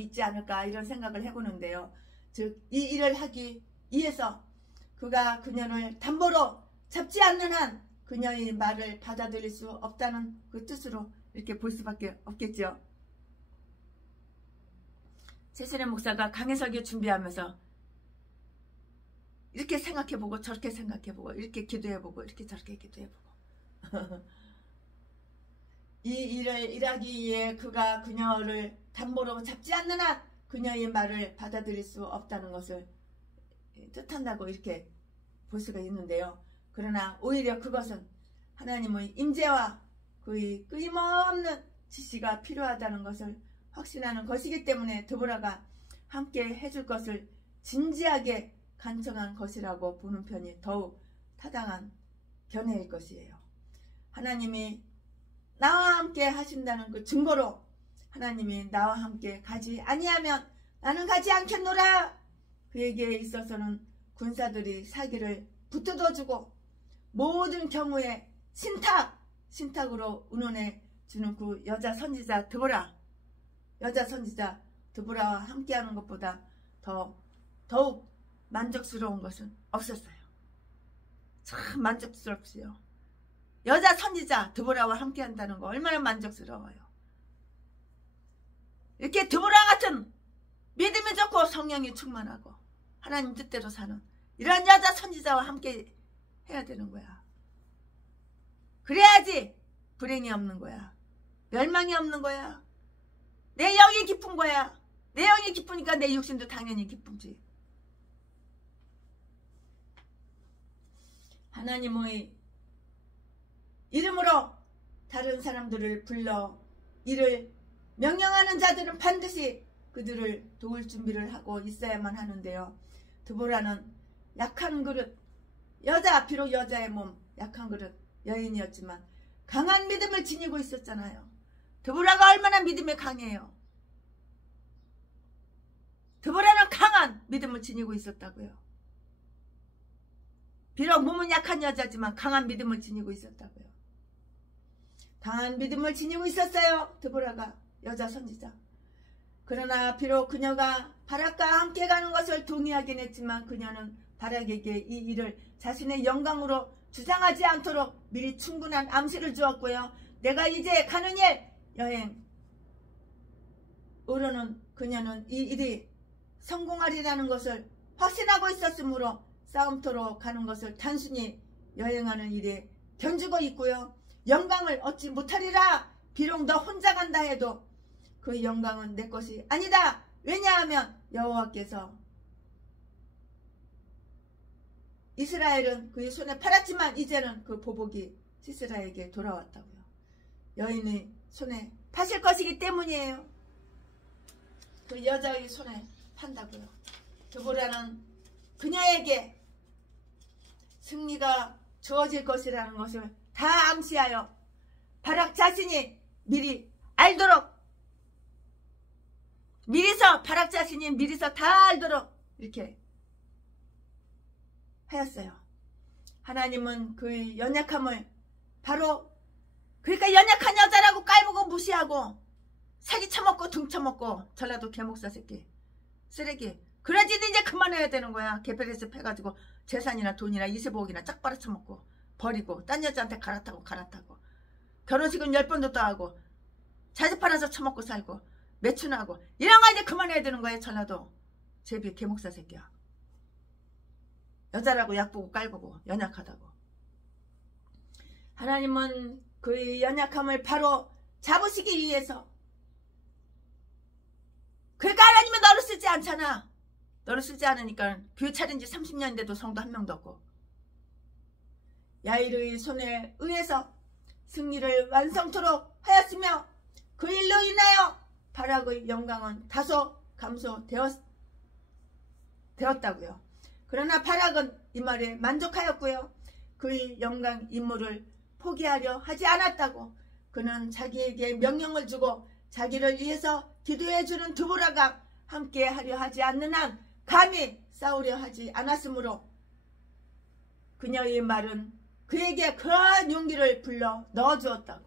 있지 않을까 이런 생각을 해보는데요. 즉 이 일을 하기 위해서 그가 그녀를 담보로 잡지 않는 한 그녀의 말을 받아들일 수 없다는 그 뜻으로 이렇게 볼 수밖에 없겠죠. 최신의 목사가 강해 설교 준비하면서 이렇게 생각해보고 저렇게 생각해보고 이렇게 기도해보고 이렇게 저렇게 기도해보고 이 일을 일하기 위해 그가 그녀를 담보로 잡지 않는 한 그녀의 말을 받아들일 수 없다는 것을 뜻한다고 이렇게 볼 수가 있는데요. 그러나 오히려 그것은 하나님의 임재와 그의 끊임없는 지시가 필요하다는 것을 확신하는 것이기 때문에 드보라가 함께 해줄 것을 진지하게 간청한 것이라고 보는 편이 더욱 타당한 견해일 것이에요. 하나님이 나와 함께 하신다는 그 증거로 하나님이 나와 함께 가지 아니하면 나는 가지 않겠노라. 그에게 있어서는 군사들이 사기를 붙들어주고 모든 경우에 신탁으로 운운해 주는 그 여자 선지자 드보라와 함께하는 것보다 더욱 만족스러운 것은 없었어요. 참 만족스럽지요. 여자 선지자 드보라와 함께한다는 거 얼마나 만족스러워요. 이렇게 드보라 같은 믿음이 좋고 성령이 충만하고 하나님 뜻대로 사는 이런 여자 선지자와 함께 해야 되는 거야. 그래야지 불행이 없는 거야. 멸망이 없는 거야. 내 영이 기쁜 거야. 내 영이 기쁘니까 내 육신도 당연히 기쁘지. 하나님의 이름으로 다른 사람들을 불러 이를 명령하는 자들은 반드시 그들을 도울 준비를 하고 있어야만 하는데요. 드보라는 약한 그릇, 비록 여자의 몸, 약한 그릇, 여인이었지만 강한 믿음을 지니고 있었잖아요. 드보라가 얼마나 믿음이 강해요. 드보라는 강한 믿음을 지니고 있었다고요. 비록 몸은 약한 여자지만 강한 믿음을 지니고 있었다고요. 강한 믿음을 지니고 있었어요. 드보라가 여자 선지자. 그러나 비록 그녀가 바락과 함께 가는 것을 동의하긴 했지만 그녀는 바락에게 이 일을 자신의 영광으로 주장하지 않도록 미리 충분한 암시를 주었고요. 내가 이제 가는 여행으로는 그녀는 이 일이 성공하리라는 것을 확신하고 있었으므로 싸움터로 가는 것을 단순히 여행하는 일에 견주고 있고요. 영광을 얻지 못하리라. 비록 너 혼자 간다 해도 그 영광은 내 것이 아니다. 왜냐하면 여호와께서 이스라엘은 그의 손에 팔았지만 이제는 그 보복이 시스라에게 돌아왔다고요. 여인의 손에 파실 것이기 때문이에요. 그 여자의 손에 판다고요. 드보라는 그녀에게 승리가 주어질 것이라는 것을 다 암시하여 바락 자신이 미리 알도록 바락 자신이 미리서 다 알도록 이렇게 하였어요. 하나님은 그의 연약함을 그러니까 연약한 여자라고 깔보고 무시하고 사기 쳐먹고 등쳐먹고 전라도 개목사 새끼 쓰레기 그러지도 이제 그만해야 되는 거야. 개페레스 패가지고 재산이나 돈이나 25억이나 짝 빨아쳐먹고 버리고 딴 여자한테 갈아타고 결혼식은 10번도 또 하고 자지 팔아서 처먹고 살고 매춘하고 이런 거 이제 그만해야 되는 거예요. 전라도 제비 개목사 새끼야. 여자라고 약보고 깔보고 연약하다고. 하나님은 그의 연약함을 바로 잡으시기 위해서 그러니까 하나님은 너를 쓰지 않잖아. 너를 쓰지 않으니까 교회 차린 지 30년인데도 성도 한 명도 없고 야일의 손에 의해서 승리를 완성토록 하였으며 그 일로 인하여 바락의 영광은 다소 감소되었다고요. 그러나 바락은 이 말에 만족하였고요. 그의 영광 임무를 포기하려 하지 않았다고. 그는 자기에게 명령을 주고 자기를 위해서 기도해주는 드보라가 함께 하려 하지 않는 한 감히 싸우려 하지 않았으므로 그녀의 말은 그에게 그러한 용기를 불러 넣어주었다고.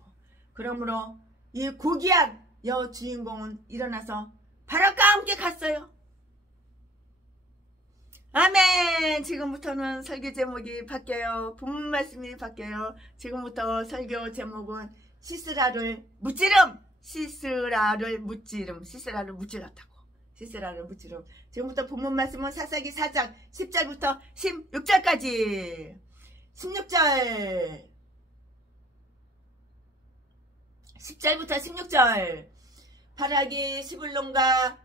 그러므로 이 고귀한 여주인공은 일어나서 바락과 함께 갔어요. 아멘. 지금부터는 설교 제목이 바뀌어요. 본문 말씀이 바뀌어요. 지금부터 설교 제목은 시스라를 무찌름. 시스라를 무찌름. 시스라를 무찌렀다고. 시스라를 무찌름. 지금부터 본문 말씀은 사사기 4장 10절부터 16절까지. 16절 10절부터 16절. 바락이 스불론과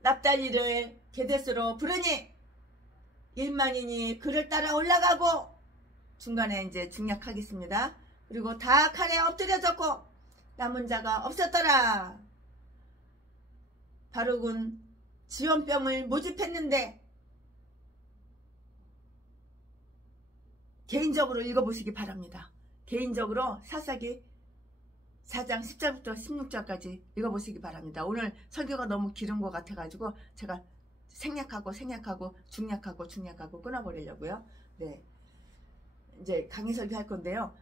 납달리를 게데스로 부르니 1만인이 그를 따라 올라가고, 중간에 이제 중략하겠습니다. 그리고 다 칼에 엎드려졌고 남은 자가 없었더라. 바룩은 지원병을 모집했는데, 개인적으로 읽어보시기 바랍니다. 개인적으로 사사기 4장 10절부터 16절까지 읽어보시기 바랍니다. 오늘 설교가 너무 길은 것 같아가지고 제가 생략하고 중략하고 끊어버리려고요. 네, 이제 강의 설교할 건데요.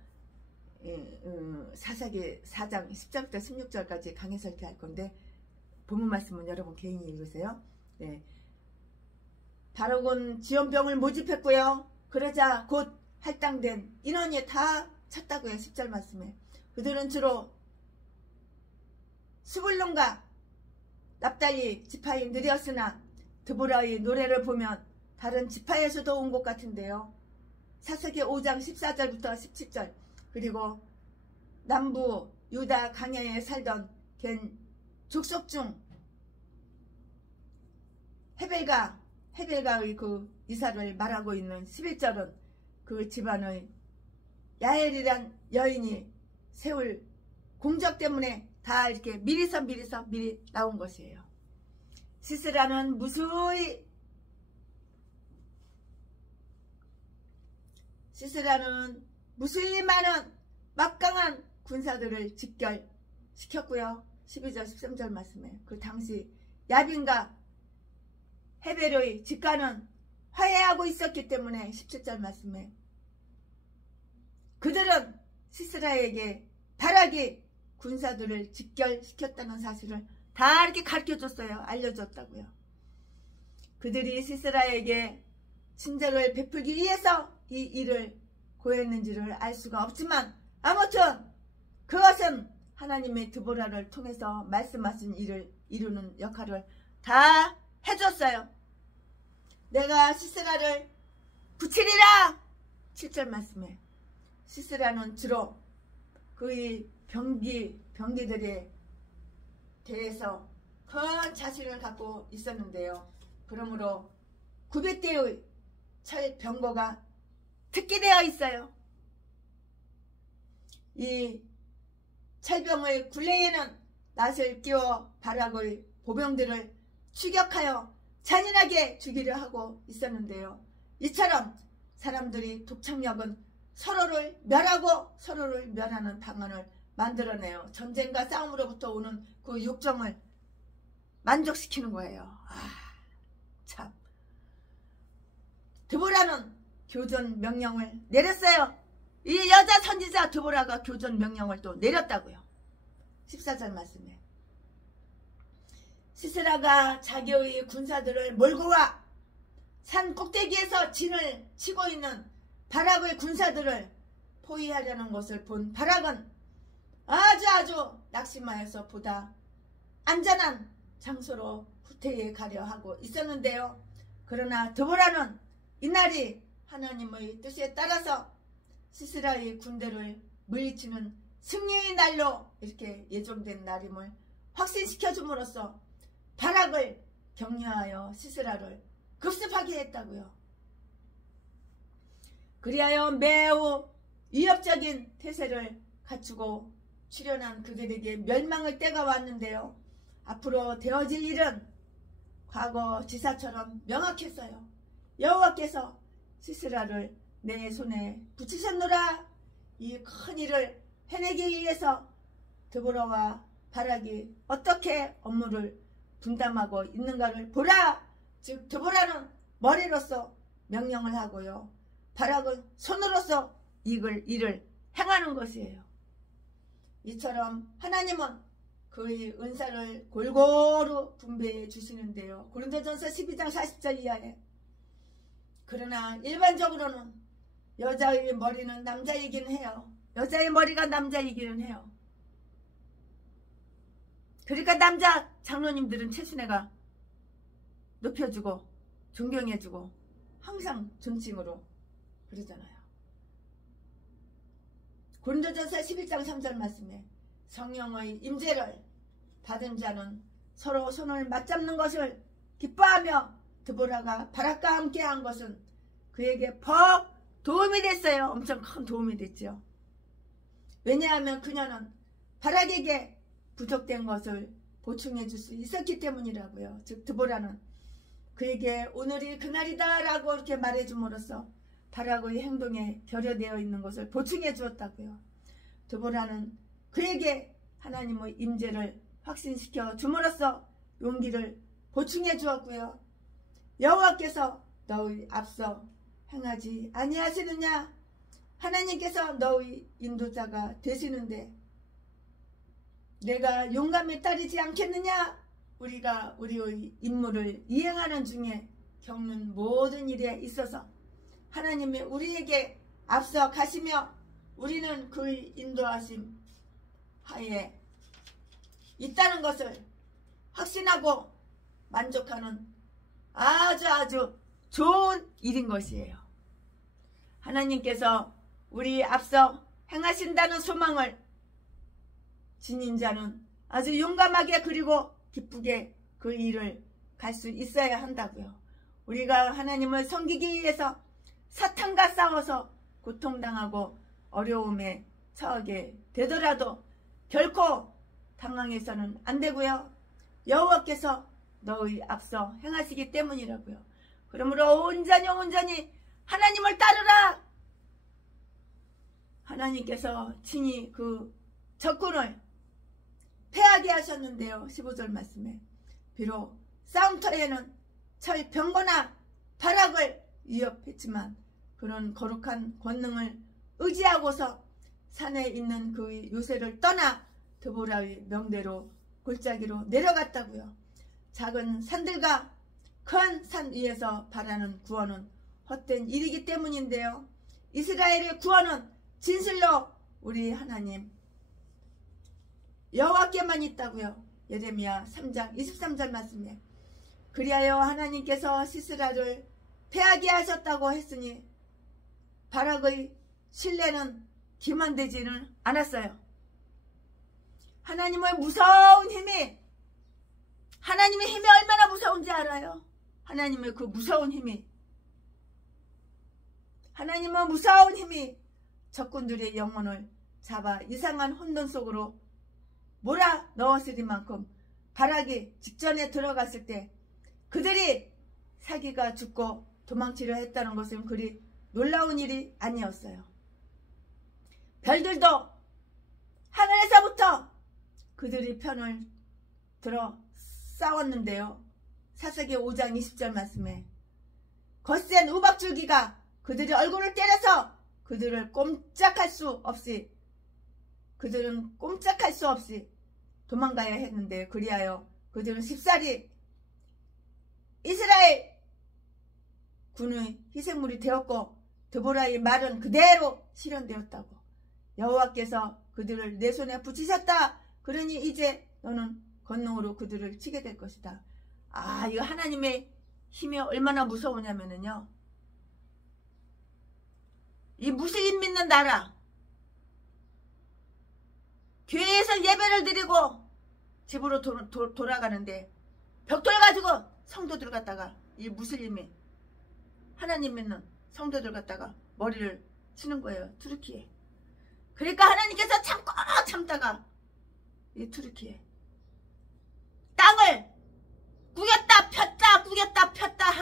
사사기 4장 10절부터 16절까지 강의 설교할 건데, 본문 말씀은 여러분 개인이 읽으세요. 네. 바룩은 지원병을 모집했고요. 그러자 곧 할당된 인원이 다 찼다고요. 10절 말씀에. 그들은 주로 스불론과 납달리 지파인들이었으나 드보라의 노래를 보면 다른 지파에서도 온 것 같은데요. 사사기 5장 14절부터 17절. 그리고 남부 유다 강야에 살던 겐 족속 중 헤벨가의 그 이사를 말하고 있는 11절은 그 집안의 야엘이란 여인이 세울 공적 때문에 다 이렇게 미리 나온 것이에요. 시스라는 무수히 많은 막강한 군사들을 집결시켰고요. 12절 13절 말씀에 그 당시 야빈과 헤벨의 직가는 화해하고 있었기 때문에 17절 말씀에 그들은 시스라에게 바락이 군사들을 집결시켰다는 사실을 다 이렇게 가르쳐줬어요. 알려줬다고요. 그들이 시스라에게 친절을 베풀기 위해서 이 일을 고했는지를 알 수가 없지만, 아무튼 그것은 하나님의 드보라를 통해서 말씀하신 일을 이루는 역할을 다 해줬어요. 내가 시스라를 붙이리라. 7절 말씀에 시스라는 주로 그의 병기들에 대해서 큰 자신을 갖고 있었는데요. 그러므로 900대의 철병거가 특기되어 있어요. 이 철병의 굴레에는 낫을 끼워 바락의 보병들을 추격하여 잔인하게 죽이려 하고 있었는데요. 이처럼 사람들이 독창력은 서로를 멸하고 서로를 멸하는 방안을 만들어내요. 전쟁과 싸움으로부터 오는 그 욕정을 만족시키는 거예요. 참. 드보라는 교전 명령을 내렸어요. 이 여자 선지자 드보라가 교전 명령을 또 내렸다고요. 14절 말씀에 시스라가 자기의 군사들을 몰고 와 산 꼭대기에서 진을 치고 있는 바락의 군사들을 포위하려는 것을 본 바락은 아주 낙심하여서 보다 안전한 장소로 후퇴해 가려 하고 있었는데요. 그러나 드보라는 이날이 하나님의 뜻에 따라서 시스라의 군대를 물리치는 승리의 날로 이렇게 예정된 날임을 확신시켜 줌으로써 바락을 격려하여 시스라를 급습하게 했다고요. 그리하여 매우 위협적인 태세를 갖추고 출현한 그들에게 멸망의 때가 왔는데요. 앞으로 되어질 일은 과거 지사처럼 명확했어요. 여호와께서 시스라를 내 손에 붙이셨노라. 이 큰 일을 해내기 위해서 드보라와 바락이 어떻게 업무를 분담하고 있는가를 보라. 즉 드보라는 머리로서 명령을 하고요, 바락은 손으로서 일을 행하는 것이에요. 이처럼 하나님은 그의 은사를 골고루 분배해 주시는데요. 고린도전서 12장 40절 이하에, 그러나 일반적으로는 여자의 머리는 남자이긴 해요. 여자의 머리가 남자이기는 해요. 그러니까 남자 장로님들은 최순애가 높여주고 존경해주고 항상 존칭으로 그러잖아요. 고린도전서 11장 3절 말씀에 성령의 임재를 받은 자는 서로 손을 맞잡는 것을 기뻐하며 드보라가 바락과 함께한 것은 그에게 퍽 도움이 됐어요. 엄청 큰 도움이 됐죠. 왜냐하면 그녀는 바락에게 부족된 것을 보충해 줄 수 있었기 때문이라고요. 즉 드보라는 그에게 오늘이 그날이다 라고 이렇게 말해 줌으로써 바락의 행동에 결여되어 있는 것을 보충해 주었다고요. 드보라는 그에게 하나님의 임재를 확신시켜 줌으로써 용기를 보충해 주었고요. 여호와께서 너의 앞서 행하지 아니하시느냐? 하나님께서 너의 인도자가 되시는데 내가 용감에 따르지 않겠느냐? 우리가 우리의 임무를 이행하는 중에 겪는 모든 일에 있어서 하나님이 우리에게 앞서 가시며 우리는 그의 인도하심 하에 있다는 것을 확신하고 만족하는 아주 좋은 일인 것이에요. 하나님께서 우리 앞서 행하신다는 소망을 지닌 자는 아주 용감하게 그리고 기쁘게 그 일을 갈 수 있어야 한다고요. 우리가 하나님을 섬기기 위해서 사탄과 싸워서 고통당하고 어려움에 처하게 되더라도 결코 당황해서는 안 되고요. 여호와께서 너의 앞서 행하시기 때문이라고요. 그러므로 온전히 하나님을 따르라. 하나님께서 친히 그 적군을 패하게 하셨는데요. 15절 말씀에 비록 싸움터에는 철병거나 바락을 위협했지만 그런 거룩한 권능을 의지하고서 산에 있는 그의 요새를 떠나 드보라의 명대로 골짜기로 내려갔다고요. 작은 산들과 큰 산 위에서 바라는 구원은 헛된 일이기 때문인데요. 이스라엘의 구원은 진실로 우리 하나님 여호와께만 있다고요. 예레미야 3장 23절 말씀에 그리하여 하나님께서 시스라를 패하게 하셨다고 했으니 바락의 신뢰는 기만되지는 않았어요. 하나님의 무서운 힘이, 하나님의 힘이 얼마나 무서운지 알아요? 하나님의 그 무서운 힘이, 하나님의 무서운 힘이 적군들의 영혼을 잡아 이상한 혼돈 속으로 몰아 넣었으리만큼 바락이 직전에 들어갔을 때 그들이 사기가 죽고 도망치려 했다는 것은 그리 놀라운 일이 아니었어요. 별들도 하늘에서부터 그들이 편을 들어 싸웠는데요. 사사기 5장 20절 말씀에 거센 우박줄기가 그들의 얼굴을 때려서 그들은 꼼짝할 수 없이 도망가야 했는데 그리하여 그들은 쉽사리 이스라엘 군의 희생물이 되었고 드보라의 말은 그대로 실현되었다고. 여호와께서 그들을 내 손에 붙이셨다. 그러니 이제 너는 권능으로 그들을 치게 될 것이다. 이거 하나님의 힘이 얼마나 무서우냐면요. 이 무슬림 믿는 나라 교회에서 예배를 드리고 집으로 돌아가는데 벽돌 가지고 성도들 갖다가 이 무슬림이 하나님 믿는 성도들 갖다가 머리를 치는 거예요. 투르키에. 그러니까 하나님께서 참다가 이 투르키에 딱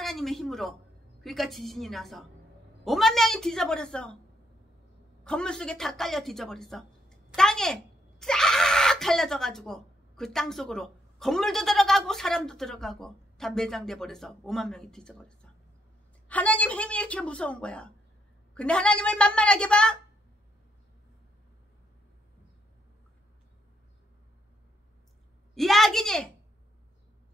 하나님의 힘으로. 그러니까 지진이 나서 5만 명이 뒤져버렸어. 건물 속에 다 깔려 뒤져버렸어. 땅에 쫙 갈라져가지고 그 땅 속으로 건물도 들어가고 사람도 들어가고 다 매장돼 버려서 5만 명이 뒤져버렸어. 하나님 힘이 이렇게 무서운 거야. 근데 하나님을 만만하게 봐? 이 악인이,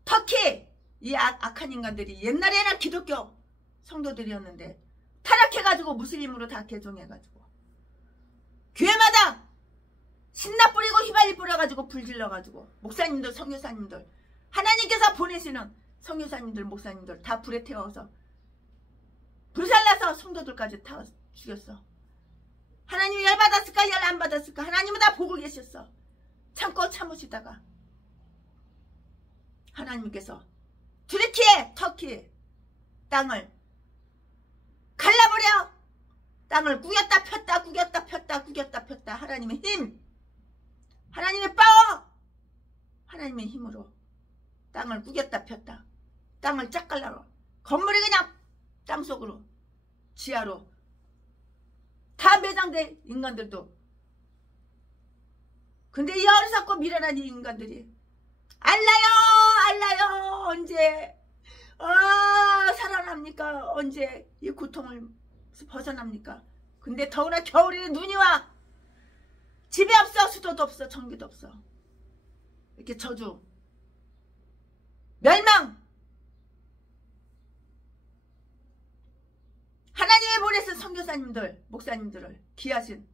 터키, 이 악한 인간들이 옛날에는 기독교 성도들이었는데 타락해가지고 무슬림으로 다 개종해가지고 교회마다 신나 뿌리고 휘발유 뿌려가지고 불 질러가지고 목사님들, 선교사님들, 하나님께서 보내시는 선교사님들, 목사님들 다 불에 태워서 불살라서 성도들까지 다 죽였어. 하나님이 열받았을까 열 안 받았을까? 하나님은 다 보고 계셨어. 참고 참으시다가 하나님께서 튀르키예, 터키 땅을 갈라버려. 땅을 구겼다 폈다 구겼다 폈다 구겼다 폈다. 하나님의 힘, 하나님의 파워, 하나님의 힘으로 땅을 구겼다 폈다. 땅을 쫙 갈라버려. 건물이 그냥 땅속으로 지하로 다 매장된 인간들도. 근데 이 어리석고 미련한 이 인간들이 알라요 언제 살아납니까? 언제 이 고통을 벗어납니까? 근데 더구나 겨울에 눈이 와. 집이 없어. 수도도 없어. 전기도 없어. 이렇게 저주, 멸망. 하나님의 보내신 선교사님들, 목사님들을, 귀하신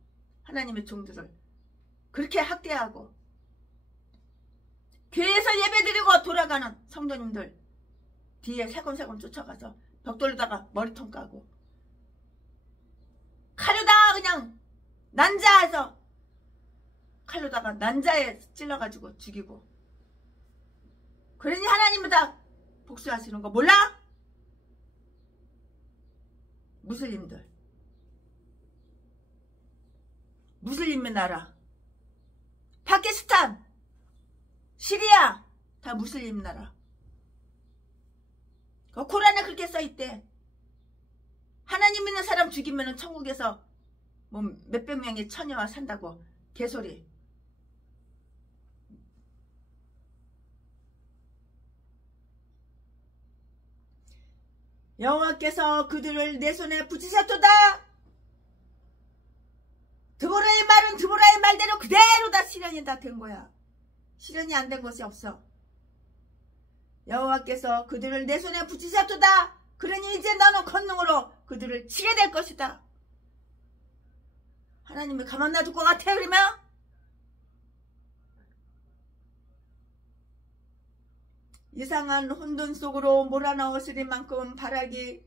하나님의 종들을 그렇게 학대하고 교회에서 예배드리고 돌아가는 성도님들 뒤에 세곤세곤 쫓아가서 벽돌로다가 머리통 까고 칼로다가 그냥 난자해서 칼로다가 난자에 찔러가지고 죽이고. 그러니 하나님은 다 복수하시는 거 몰라? 무슬림들, 무슬림의 나라, 파키스탄, 시리아 다 무슬림 나라. 그 코란에 그렇게 써있대. 하나님 믿는 사람 죽이면 천국에서 뭐 몇백 명의 처녀와 산다고. 개소리. 여호와께서 그들을 내 손에 붙이셨도다. 드보라의 말은 드보라의 말대로 그대로 다 실현이 다 된 거야. 실현이 안 된 것이 없어. 여호와께서 그들을 내 손에 붙이셨도다. 그러니 이제 너는 권능으로 그들을 치게 될 것이다. 하나님이 가만 놔둘 것 같아 그러면? 이상한 혼돈 속으로 몰아넣으실 만큼 바라기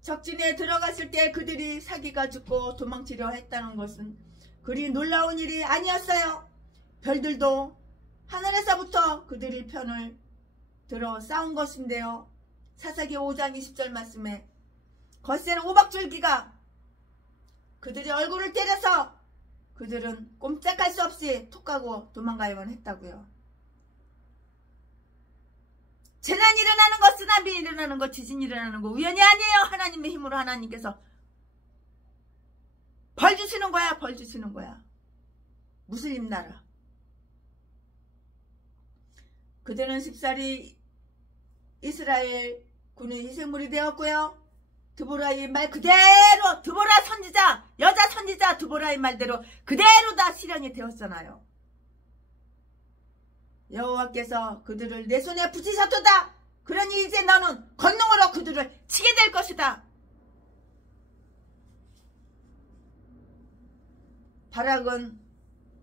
적진에 들어갔을 때 그들이 사기가 죽고 도망치려 했다는 것은 그리 놀라운 일이 아니었어요. 별들도 하늘에서부터 그들의 편을 들어 싸운 것인데요. 사사기 5장 20절 말씀에 거센 오박줄기가 그들의 얼굴을 때려서 그들은 꼼짝할 수 없이 톡 가고 도망가야만 했다고요. 재난이 일어나는 거, 쓰나미 일어나는 거, 지진이 일어나는 거 우연이 아니에요. 하나님의 힘으로 하나님께서 벌 주시는 거야. 벌 주시는 거야. 무슬림 나라. 그들은 쉽사리 이스라엘 군의 희생물이 되었고요. 드보라의 말 그대로, 드보라 선지자, 여자 선지자 드보라의 말대로 그대로 다 실현이 되었잖아요. 여호와께서 그들을 내 손에 붙이셨도다. 그러니 이제 너는 권능으로 그들을 치게 될 것이다. 바락은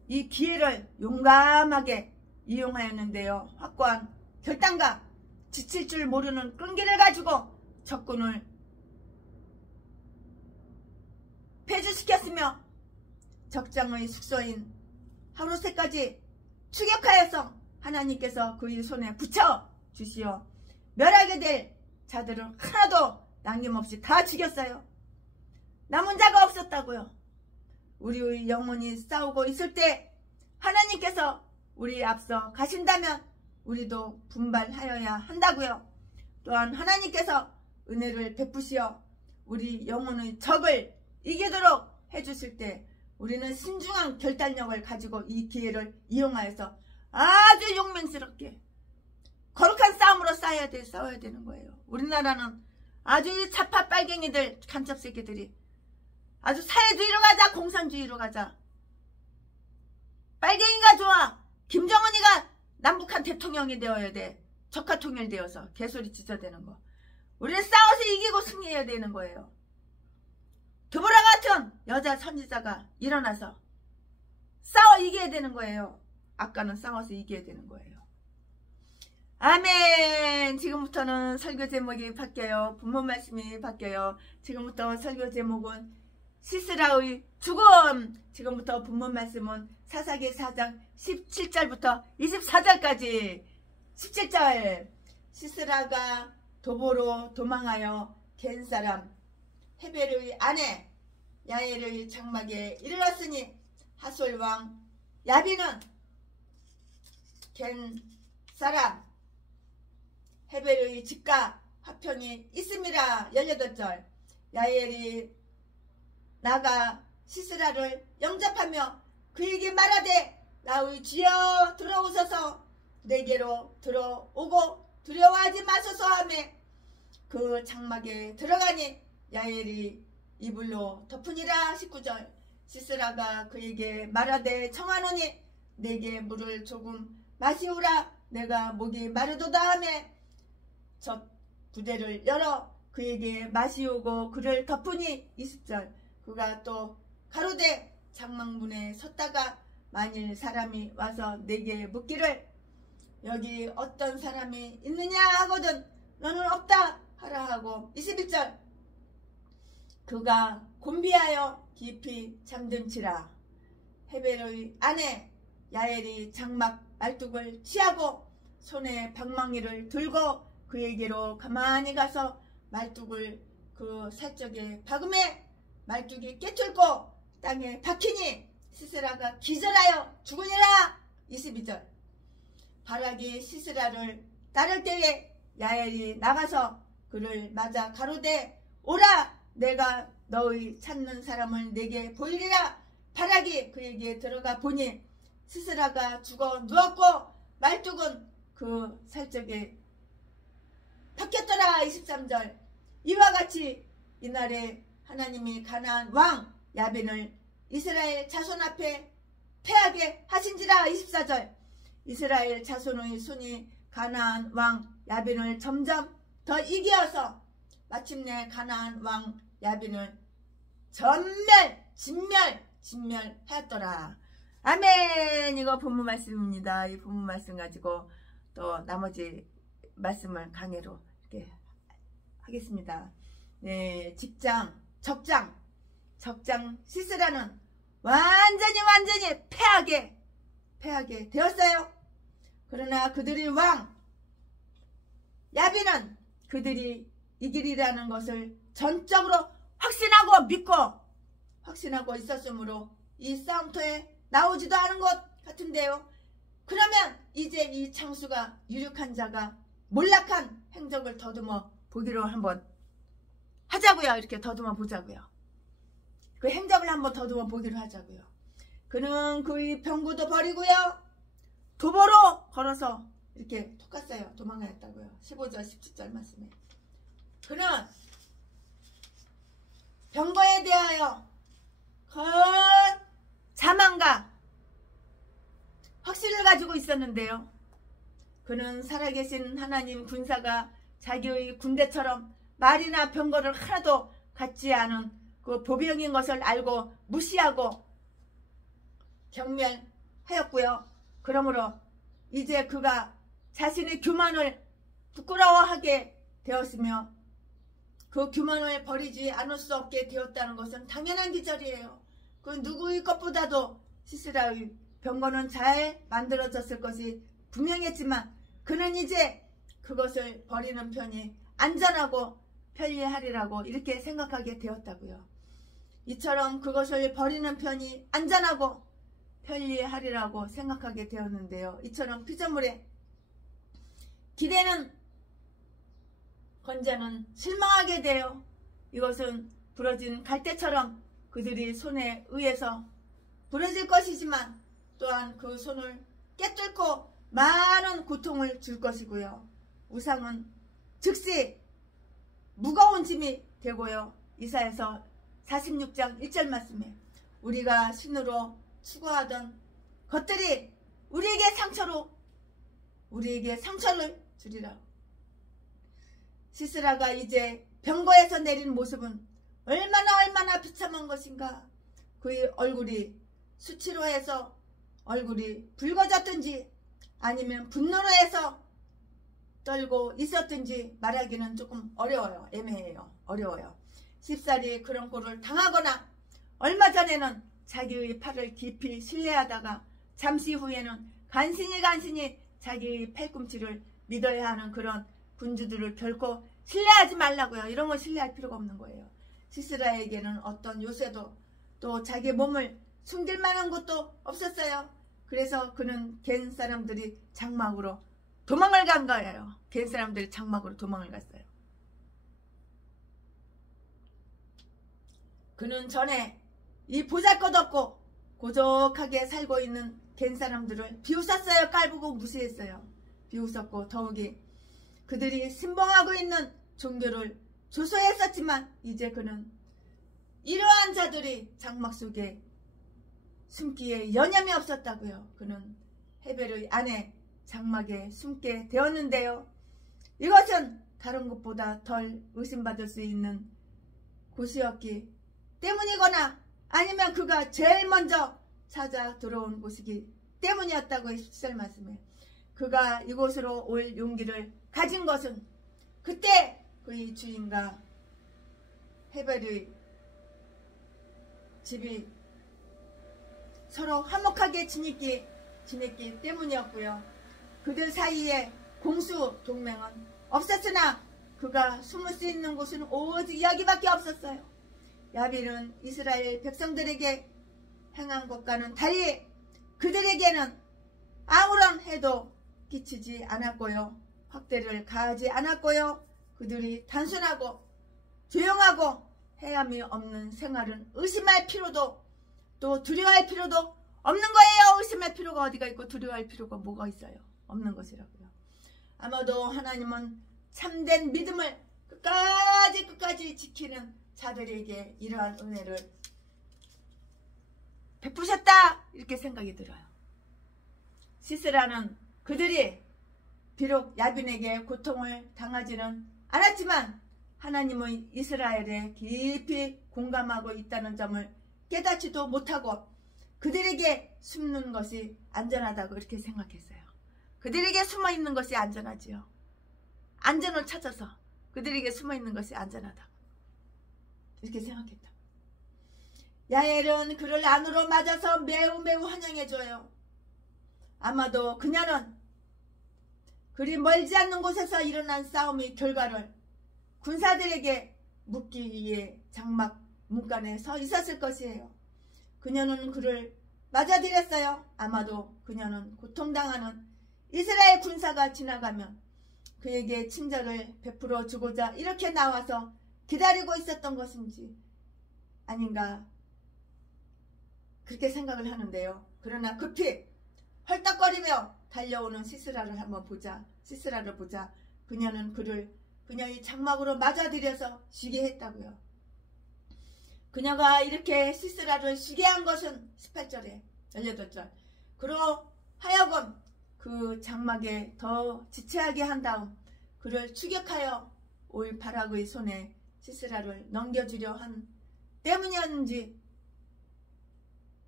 이 기회를 용감하게 이용하였는데요. 확고한 결단과 지칠 줄 모르는 끈기를 가지고 적군을 폐주시켰으며 적장의 숙소인 하루새까지 추격하여서 하나님께서 그의 손에 붙여주시어 멸하게 될 자들을 하나도 남김없이 다 죽였어요. 남은 자가 없었다고요. 우리의 영혼이 싸우고 있을 때 하나님께서 우리 앞서 가신다면 우리도 분발하여야 한다고요. 또 또한 하나님께서 은혜를 베푸시어 우리 영혼의 적을 이기도록 해주실 때 우리는 신중한 결단력을 가지고 이 기회를 이용하여서 아주 용맹스럽게 거룩한 싸움으로 싸워야 되는 거예요. 우리나라는 아주 이 좌파 빨갱이들 간첩새끼들이 아주 사회주의로 가자, 공산주의로 가자. 빨갱이가 좋아. 김정은이가 남북한 대통령이 되어야 돼. 적화 통일되어서 개소리 짖어대는 거. 우리는 싸워서 이기고 승리해야 되는 거예요. 드보라 같은 여자 선지자가 일어나서 싸워 이겨야 되는 거예요. 아까는 싸워서 이겨야 되는 거예요. 아멘. 지금부터는 설교 제목이 바뀌어요. 본문 말씀이 바뀌어요. 지금부터 설교 제목은 시스라의 죽음. 지금부터 본문 말씀은 사사기 4장 17절부터 24절까지. 17절. 시스라가 도보로 도망하여 겐사람 헤벨의 아내 야엘의 장막에 이르렀으니 하솔왕 야비는 겐사람 헤벨의 집과 화평이 있음이라. 18절. 야엘이 나가 시스라를 영접하며 그에게 말하되 나의 주여 들어오소서 내게로 들어오고 두려워하지 마소서 하며 그 장막에 들어가니 야엘이 이불로 덮으니라. 19절. 시스라가 그에게 말하되 청하노니 내게 물을 조금 마시오라. 내가 목이 마르도다 하며 첫 부대를 열어 그에게 마시오고 그를 덮으니. 20절. 그가 또 가로되 장막문에 섰다가 만일 사람이 와서 내게 묻기를 여기 어떤 사람이 있느냐 하거든 너는 없다 하라 하고. 21절. 그가 곤비하여 깊이 잠든치라. 헤벨의 아내 야엘이 장막 말뚝을 취하고 손에 방망이를 들고 그에게로 가만히 가서 말뚝을 그 살적에 박음에 말뚝이 깨뚫고 땅에 박히니 시스라가 기절하여 죽으니라. 22절. 바락이 시스라를 따를 때에 야엘이 나가서 그를 맞아 가로되 오라 내가 너의 찾는 사람을 내게 보이리라. 바락이 그에게 들어가 보니 시스라가 죽어 누웠고 말뚝은 그 살적에 박혔더라. 23절. 이와 같이 이날에 하나님이 가나안 왕 야빈을 이스라엘 자손 앞에 패하게 하신지라. 24절. 이스라엘 자손의 손이 가나안 왕 야빈을 점점 더 이기어서 마침내 가나안 왕 야빈을 진멸하였더라. 아멘. 이거 본문 말씀입니다. 이 본문 말씀 가지고 또 나머지 말씀을 강해로 이렇게 하겠습니다. 네, 적장 시스라는 완전히 패하게 되었어요. 그러나 그들의 왕 야빈은 그들이 이기리라는 것을 전적으로 확신하고 있었으므로 이 싸움터에 나오지도 않은 것 같은데요. 그러면 이제 이 창수가 유력한 자가 몰락한 행적을 더듬어 보기로 한번 하자고요. 이렇게 더듬어 보자고요. 그 행적을 한번 더듬어 보기로 하자고요. 그는 그의 병구도 버리고요. 도보로 걸어서 이렇게 톡 갔어요. 도망가였다고요. 15절 17절 말씀에. 그는 병거에 대하여 큰 자만과 확신을 가지고 있었는데요. 그는 살아계신 하나님 군사가 자기의 군대처럼 말이나 병거를 하나도 갖지 않은 그 보병인 것을 알고 무시하고 경멸하였고요. 그러므로 이제 그가 자신의 교만을 부끄러워하게 되었으며 그 교만을 버리지 않을 수 없게 되었다는 것은 당연한 기절이에요. 그 누구의 것보다도 시스라의 병거는 잘 만들어졌을 것이 분명했지만 그는 이제 그것을 버리는 편이 안전하고 편리하리라고 이렇게 생각하게 되었다고요. 이처럼 그것을 버리는 편이 안전하고 편리하리라고 생각하게 되었는데요. 이처럼 피조물의 기대는 건자는 실망하게 되어 이것은 부러진 갈대처럼 그들이 손에 의해서 부러질 것이지만 또한 그 손을 깨뚫고 많은 고통을 줄 것이고요. 우상은 즉시 무거운 짐이 되고요. 이사야서 46장 1절 말씀에 우리가 신으로 추구하던 것들이 우리에게 상처를 주리라. 시스라가 이제 병거에서 내린 모습은 얼마나 비참한 것인가. 그의 얼굴이 수치로 해서 얼굴이 붉어졌든지 아니면 분노로 해서 떨고 있었든지 말하기는 조금 어려워요. 애매해요. 어려워요. 쉽사리 그런 꼴을 당하거나 얼마 전에는 자기의 팔을 깊이 신뢰하다가 잠시 후에는 간신히 자기의 팔꿈치를 믿어야 하는 그런 군주들을 결코 신뢰하지 말라고요. 이런 거 신뢰할 필요가 없는 거예요. 시스라에게는 어떤 요새도 또 자기 몸을 숨길 만한 것도 없었어요. 그래서 그는 겐 사람들이 장막으로 도망을 간 거예요. 겐 사람들이 장막으로 도망을 갔어요. 그는 전에 이 보잘것없고 고적하게 살고 있는 겐 사람들을 비웃었어요. 깔보고 무시했어요. 비웃었고 더욱이 그들이 신봉하고 있는 종교를 조소했었지만 이제 그는 이러한 자들이 장막 속에 숨기에 여념이 없었다고요. 그는 헤벨의 아내 장막에 숨게 되었는데요. 이것은 다른 곳보다 덜 의심받을 수 있는 곳이었기 때문이거나 아니면 그가 제일 먼저 찾아 들어온 곳이기 때문이었다고 17절 말씀에 그가 이곳으로 올 용기를 가진 것은 그때 그의 주인과 헤벨의 집이 서로 화목하게 지냈기 때문이었고요. 그들 사이에 공수 동맹은 없었으나 그가 숨을 수 있는 곳은 오직 여기밖에 없었어요. 야벨은 이스라엘 백성들에게 행한 것과는 달리 그들에게는 아무런 해도 끼치지 않았고요. 확대를 가하지 않았고요. 그들이 단순하고 조용하고 해함이 없는 생활은 의심할 필요도 또 두려워할 필요도 없는 거예요. 의심할 필요가 어디가 있고 두려워할 필요가 뭐가 있어요. 없는 것이라고요. 아마도 하나님은 참된 믿음을 끝까지 지키는 자들에게 이러한 은혜를 베푸셨다 이렇게 생각이 들어요. 시스라는 그들이 비록 야빈에게 고통을 당하지는 않았지만 하나님은 이스라엘에 깊이 공감하고 있다는 점을 깨닫지도 못하고 그들에게 숨는 것이 안전하다고 이렇게 생각했어요. 그들에게 숨어있는 것이 안전하지요. 안전을 찾아서 그들에게 숨어있는 것이 안전하다 이렇게 생각했다. 야엘은 그를 안으로 맞아서 매우 환영해줘요. 아마도 그녀는 그리 멀지 않는 곳에서 일어난 싸움의 결과를 군사들에게 묻기 위해 장막 문간에 서 있었을 것이에요. 그녀는 그를 맞아들였어요. 아마도 그녀는 고통당하는 이스라엘 군사가 지나가면 그에게 친절을 베풀어 주고자 이렇게 나와서 기다리고 있었던 것인지 아닌가 그렇게 생각을 하는데요. 그러나 급히 헐떡거리며 달려오는 시스라를 보자. 그녀는 그를 그녀의 장막으로 맞아들여서 쉬게 했다고요. 그녀가 이렇게 시스라를 쉬게 한 것은 18절에 18절 그로 하여금 그 장막에 더 지체하게 한 다음 그를 추격하여 올 바락의 손에 시스라를 넘겨주려 한 때문이었는지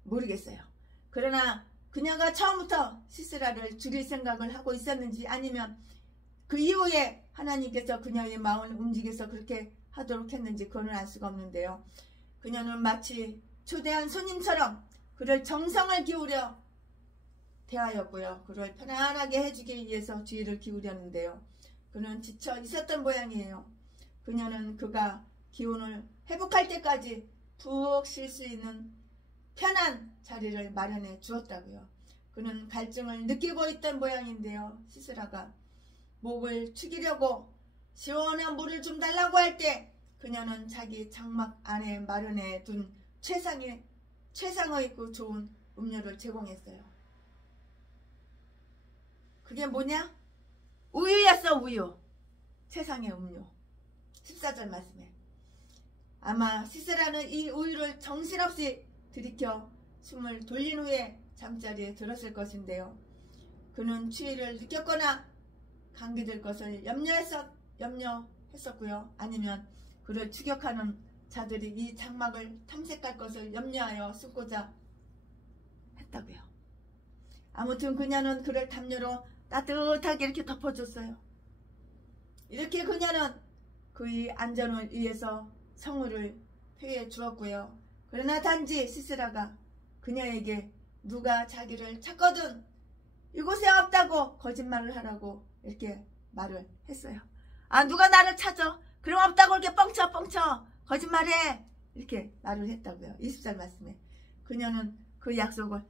모르겠어요. 그러나 그녀가 처음부터 시스라를 죽일 생각을 하고 있었는지 아니면 그 이후에 하나님께서 그녀의 마음을 움직여서 그렇게 하도록 했는지 그거는 알 수가 없는데요. 그녀는 마치 초대한 손님처럼 그를 정성을 기울여 대하였고요. 그를 편안하게 해주기 위해서 주의를 기울였는데요. 그는 지쳐 있었던 모양이에요. 그녀는 그가 기운을 회복할 때까지 푹 쉴 수 있는 편한 자리를 마련해 주었다고요. 그는 갈증을 느끼고 있던 모양인데요. 시스라가 목을 축이려고 시원한 물을 좀 달라고 할 때 그녀는 자기 장막 안에 마련해 둔 최상의 그 좋은 음료를 제공했어요. 그게 뭐냐? 우유였어, 우유. 세상의 음료. 14절 말씀에. 아마 시세라는 이 우유를 정신없이 들이켜 숨을 돌린 후에 잠자리에 들었을 것인데요. 그는 추위를 느꼈거나 감기들 것을 염려했었고요. 아니면 그를 추격하는 자들이 이 장막을 탐색할 것을 염려하여 숨고자 했다고요. 아무튼 그녀는 그를 담요로 따뜻하게 이렇게 덮어줬어요. 이렇게 그녀는 그의 안전을 위해서 성우를 표해 주었고요. 그러나 단지 시스라가 그녀에게 누가 자기를 찾거든 이곳에 없다고 거짓말을 하라고 이렇게 말을 했어요. 아, 누가 나를 찾아? 그럼 없다고 이렇게 뻥쳐 거짓말해 이렇게 말을 했다고요. 20절 말씀에. 그녀는 그 약속을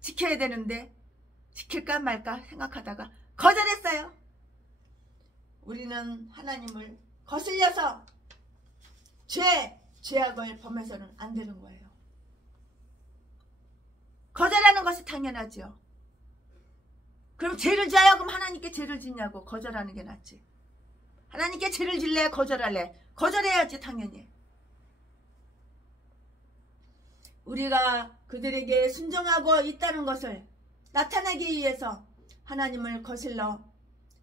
지켜야 되는데 지킬까 말까 생각하다가 거절했어요. 우리는 하나님을 거슬려서 죄악을 범해서는 안 되는 거예요. 거절하는 것이 당연하죠. 그럼 죄를 지어야 그럼 하나님께 죄를 짓냐고. 거절하는 게 낫지. 하나님께 죄를 질래? 거절할래? 거절해야지 당연히. 우리가 그들에게 순종하고 있다는 것을 나타내기 위해서 하나님을 거슬러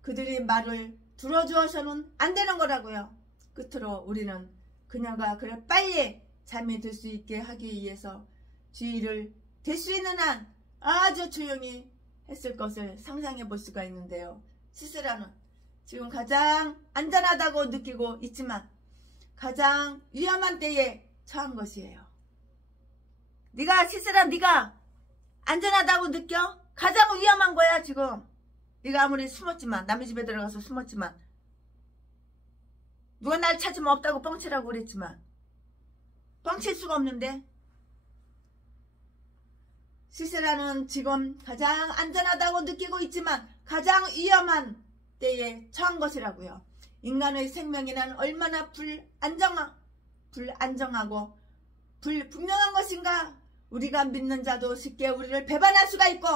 그들의 말을 들어주어서는 안 되는 거라고요. 끝으로 우리는 그녀가 그를 빨리 잠에 들 수 있게 하기 위해서 주의를 될 수 있는 한 아주 조용히 했을 것을 상상해 볼 수가 있는데요. 시스라는 지금 가장 안전하다고 느끼고 있지만 가장 위험한 때에 처한 것이에요. 시스라 네가 안전하다고 느껴? 가장 위험한 거야 지금. 네가 아무리 숨었지만 남의 집에 들어가서 숨었지만 누가 날 찾으면 없다고 뻥치라고 그랬지만 뻥칠 수가 없는데 시스라는 지금 가장 안전하다고 느끼고 있지만 가장 위험한 때에 처한 것이라고요. 인간의 생명이란 얼마나 불안정하고 불분명한 것인가. 우리가 믿는 자도 쉽게 우리를 배반할 수가 있고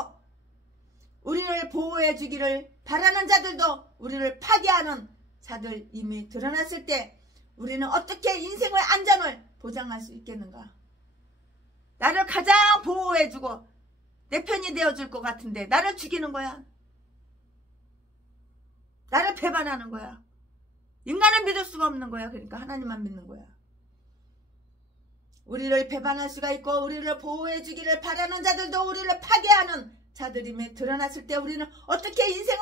우리를 보호해 주기를 바라는 자들도 우리를 파괴하는 자들 이미 드러났을 때 우리는 어떻게 인생의 안전을 보장할 수 있겠는가. 나를 가장 보호해주고 내 편이 되어줄 것 같은데 나를 죽이는 거야. 나를 배반하는 거야. 인간을 믿을 수가 없는 거야. 그러니까 하나님만 믿는 거야. 우리를 배반할 수가 있고 우리를 보호해주기를 바라는 자들도 우리를 파괴하는 자들임에 드러났을 때 우리는 어떻게 인생의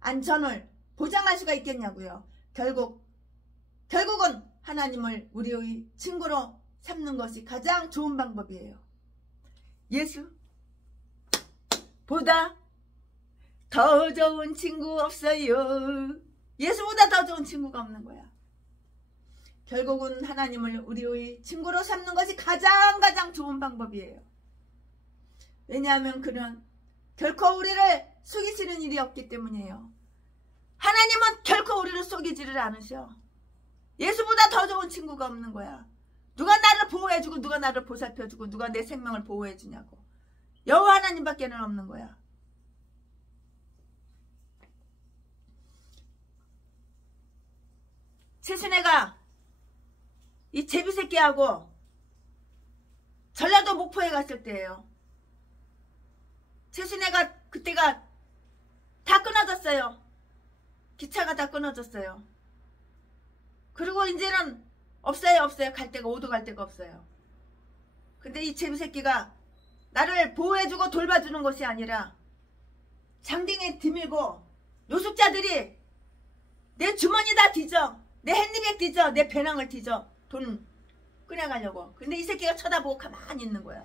안전을 보장할 수가 있겠냐고요. 결국은 하나님을 우리의 친구로 삼는 것이 가장 좋은 방법이에요. 예수보다 더 좋은 친구 없어요. 예수보다 더 좋은 친구가 없는 거야. 결국은 하나님을 우리의 친구로 삼는 것이 가장 좋은 방법이에요. 왜냐하면 그는 결코 우리를 속이시는 일이 없기 때문이에요. 하나님은 결코 우리를 속이지를 않으셔. 예수보다 더 좋은 친구가 없는 거야. 누가 나를 보호해주고 누가 나를 보살펴주고 누가 내 생명을 보호해주냐고. 여호와 하나님밖에는 없는 거야. 최순애가 이 제비새끼하고 전라도 목포에 갔을 때예요. 최순애가 그때가 다 끊어졌어요. 기차가 다 끊어졌어요. 그리고 이제는 없어요. 갈 데가 오도 갈 데가 없어요. 근데 이 제비새끼가 나를 보호해주고 돌봐주는 것이 아니라 장등에 드밀고 노숙자들이 내 주머니 다 뒤져, 내 핸드백 뒤져, 내 배낭을 뒤져 돈 꺼내가려고. 근데 이 새끼가 쳐다보고 가만히 있는 거야.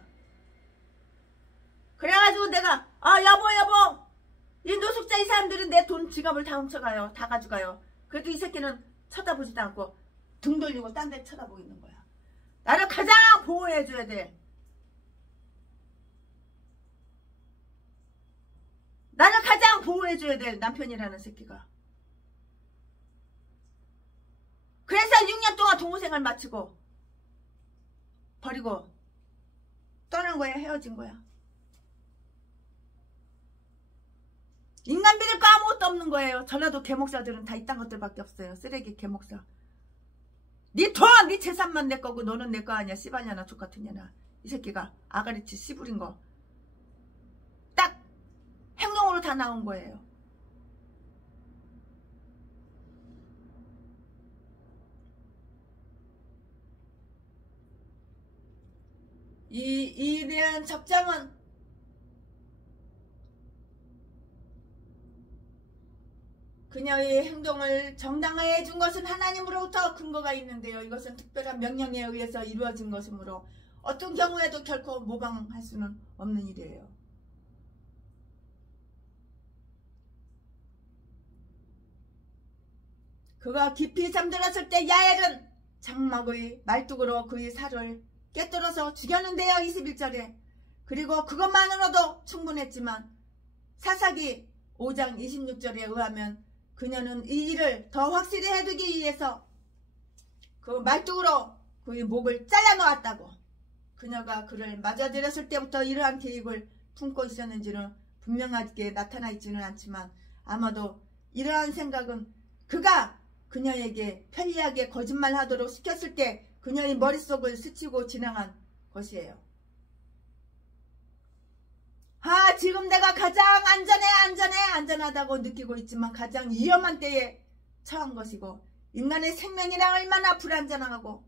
그래가지고 내가 여보 이 노숙자 이 사람들은 내 돈 지갑을 다 훔쳐가요. 다 가져가요. 그래도 이 새끼는 쳐다보지도 않고 등 돌리고 딴 데 쳐다보고 있는 거야. 나를 가장 보호해줘야 돼. 나를 가장 보호해줘야 될 남편이라는 새끼가. 그래서 6년 동안 동호생활 마치고 버리고 떠난 거야. 헤어진 거야. 인간 믿을 거 아무것도 없는 거예요. 전라도 개목사들은 다 이딴 것들밖에 없어요. 쓰레기 개목사. 네 돈, 네 재산만 내 거고 너는 내 거 아니야. 씨발년아 족같은 년아. 이 새끼가 아가리치 씨부린 거 딱 행동으로 다 나온 거예요. 이에 대한 적장은 그녀의 행동을 정당화해 준 것은 하나님으로부터 근거가 있는데요. 이것은 특별한 명령에 의해서 이루어진 것이므로 어떤 경우에도 결코 모방할 수는 없는 일이에요. 그가 깊이 잠들었을 때 야엘은 장막의 말뚝으로 그의 살을 깨뜨려서 죽였는데요. 21절에. 그리고 그것만으로도 충분했지만 사사기 5장 26절에 의하면 그녀는 이 일을 더 확실히 해두기 위해서 그 말뚝으로 그의 목을 잘라놓았다고. 그녀가 그를 맞아들였을 때부터 이러한 계획을 품고 있었는지는 분명하게 나타나 있지는 않지만 아마도 이러한 생각은 그가 그녀에게 편리하게 거짓말하도록 시켰을 때 그녀의 머릿속을 스치고 지나간 것이에요. 지금 내가 가장 안전하다고 느끼고 있지만 가장 위험한 때에 처한 것이고 인간의 생명이란 얼마나 불안정하고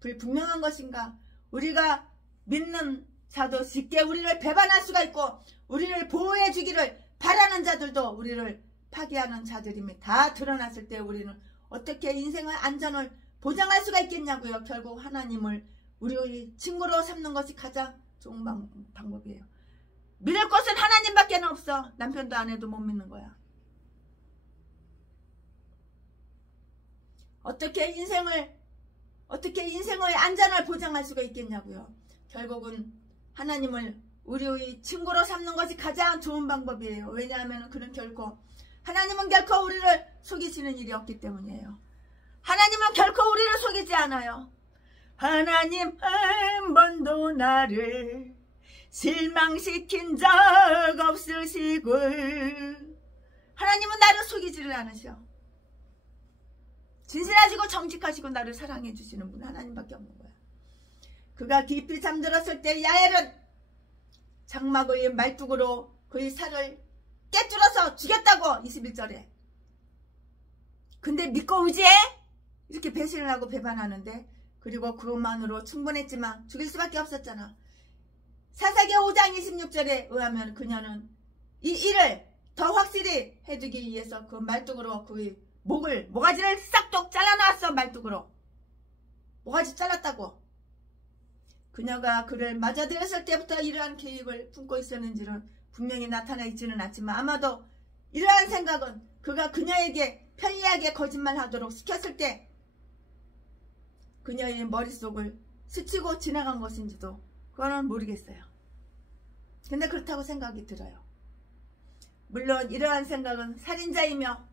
불분명한 것인가. 우리가 믿는 자도 쉽게 우리를 배반할 수가 있고 우리를 보호해 주기를 바라는 자들도 우리를 파괴하는 자들임이 다 드러났을 때 우리는 어떻게 인생의 안전을 보장할 수가 있겠냐고요. 결국 하나님을 우리의 친구로 삼는 것이 가장 좋은 방법이에요. 믿을 것은 하나님밖에 없어. 남편도 아내도 못 믿는 거야. 어떻게 인생의 안전을 보장할 수가 있겠냐고요. 결국은 하나님을 우리의 친구로 삼는 것이 가장 좋은 방법이에요. 왜냐하면 하나님은 결코 우리를 속이시는 일이 없기 때문이에요. 하나님은 결코 우리를 속이지 않아요. 하나님 한 번도 나를 실망시킨 적 없으시고 하나님은 나를 속이지를 않으셔. 진실하시고 정직하시고 나를 사랑해 주시는 분 하나님밖에 없는 거야. 그가 깊이 잠들었을 때 야엘은 장막의 말뚝으로 그의 살을 깨뜨려서 죽였다고. 21절에. 근데 믿고 의지해? 이렇게 배신을 하고 배반하는데 그리고 그것만으로 충분했지만 죽일 수밖에 없었잖아. 사사기 5장 26절에 의하면 그녀는 이 일을 더 확실히 해두기 위해서 그 말뚝으로 그의 모가지를 싹둑 잘라놨어. 말뚝으로 모가지 잘랐다고. 그녀가 그를 맞아들였을 때부터 이러한 계획을 품고 있었는지는 분명히 나타나 있지는 않지만 아마도 이러한 생각은 그가 그녀에게 편리하게 거짓말하도록 시켰을 때 그녀의 머릿속을 스치고 지나간 것인지도 그거는 모르겠어요. 근데 그렇다고 생각이 들어요. 물론 이러한 생각은 살인자이며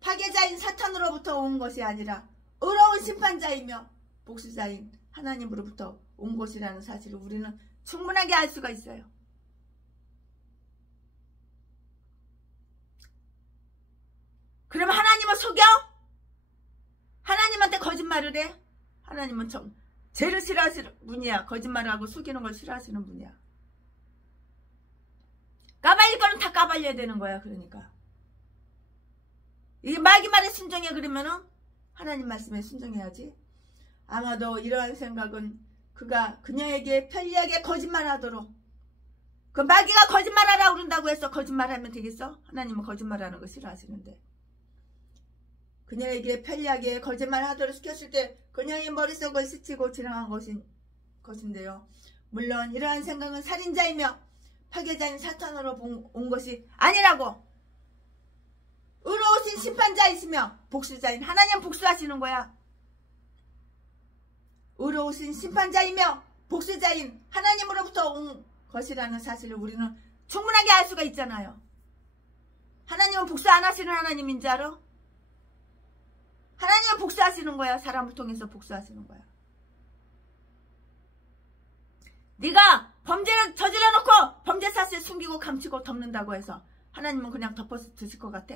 파괴자인 사탄으로부터 온 것이 아니라 의로운 심판자이며 복수자인 하나님으로부터 온 것이라는 사실을 우리는 충분하게 알 수가 있어요. 그럼 하나님을 속여? 하나님한테 거짓말을 해? 하나님은 죄를 싫어하시는 분이야. 거짓말을 하고 속이는 걸 싫어하시는 분이야. 까발릴 거는 다 까발려야 되는 거야. 그러니까 이게 마귀 말에 순종해. 그러면은 하나님 말씀에 순종해야지. 아마도 이러한 생각은 그가 그녀에게 편리하게 거짓말하도록, 그 마귀가 거짓말하라고 그런다고 해서 거짓말하면 되겠어? 하나님은 거짓말하는 거 싫어하시는데. 그녀에게 편리하게 거짓말하도록 시켰을 때 그녀의 머릿속을 스치고 지나간 것인데요. 물론 이러한 생각은 살인자이며 파괴자인 사탄으로 온 것이 아니라고. 의로우신 심판자이시며 복수자인 하나님 복수하시는 거야. 의로우신 심판자이며 복수자인 하나님으로부터 온 것이라는 사실을 우리는 충분하게 알 수가 있잖아요. 하나님은 복수 안 하시는 하나님인 줄 알아? 하나님은 복수하시는 거야. 사람을 통해서 복수하시는 거야. 네가 범죄를 저질러 놓고 범죄 사실 숨기고 감추고 덮는다고 해서 하나님은 그냥 덮어서 드실 것 같아?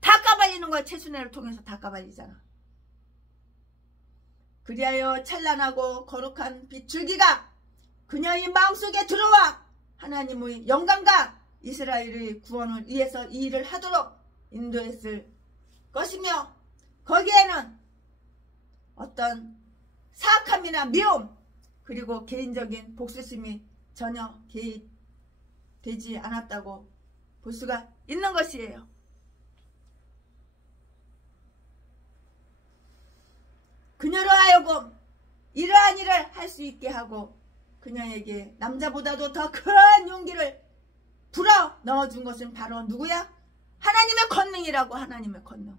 다 까발리는 거야. 최순애를 통해서 다 까발리잖아. 그리하여 찬란하고 거룩한 빛 줄기가 그녀의 마음속에 들어와 하나님의 영광과 이스라엘의 구원을 위해서 이 일을 하도록 인도했을 것이며, 거기에는 어떤 사악함이나 미움 그리고 개인적인 복수심이 전혀 개입되지 않았다고 볼 수가 있는 것이에요. 그녀로 하여금 이러한 일을 할 수 있게 하고 그녀에게 남자보다도 더 큰 용기를 불어 넣어준 것은 바로 누구야? 하나님의 권능이라고. 하나님의 권능.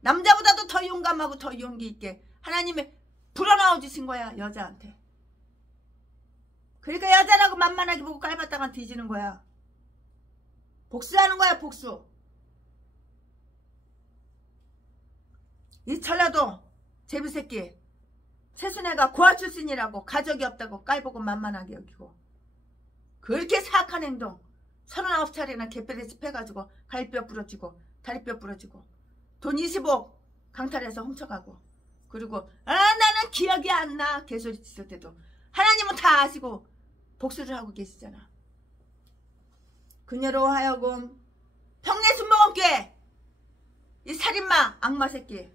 남자보다도 더 용감하고 더 용기 있게 하나님이 불어 넣어주신 거야. 여자한테. 그러니까 여자라고 만만하게 보고 깔봤다가 뒤지는 거야. 복수하는 거야. 복수. 이 전라도 제비새끼 최순애가 고아 출신이라고 가족이 없다고 깔보고 만만하게 여기고, 그렇게 사악한 행동 39차례나 개뼈대 집해가지고 갈비뼈 부러지고 다리뼈 부러지고 돈 20억 강탈해서 훔쳐가고, 그리고 나는 기억이 안 나 개소리 치실 때도 하나님은 다 아시고 복수를 하고 계시잖아. 그녀로 하여금 평내 순복음교회 이 살인마 악마 새끼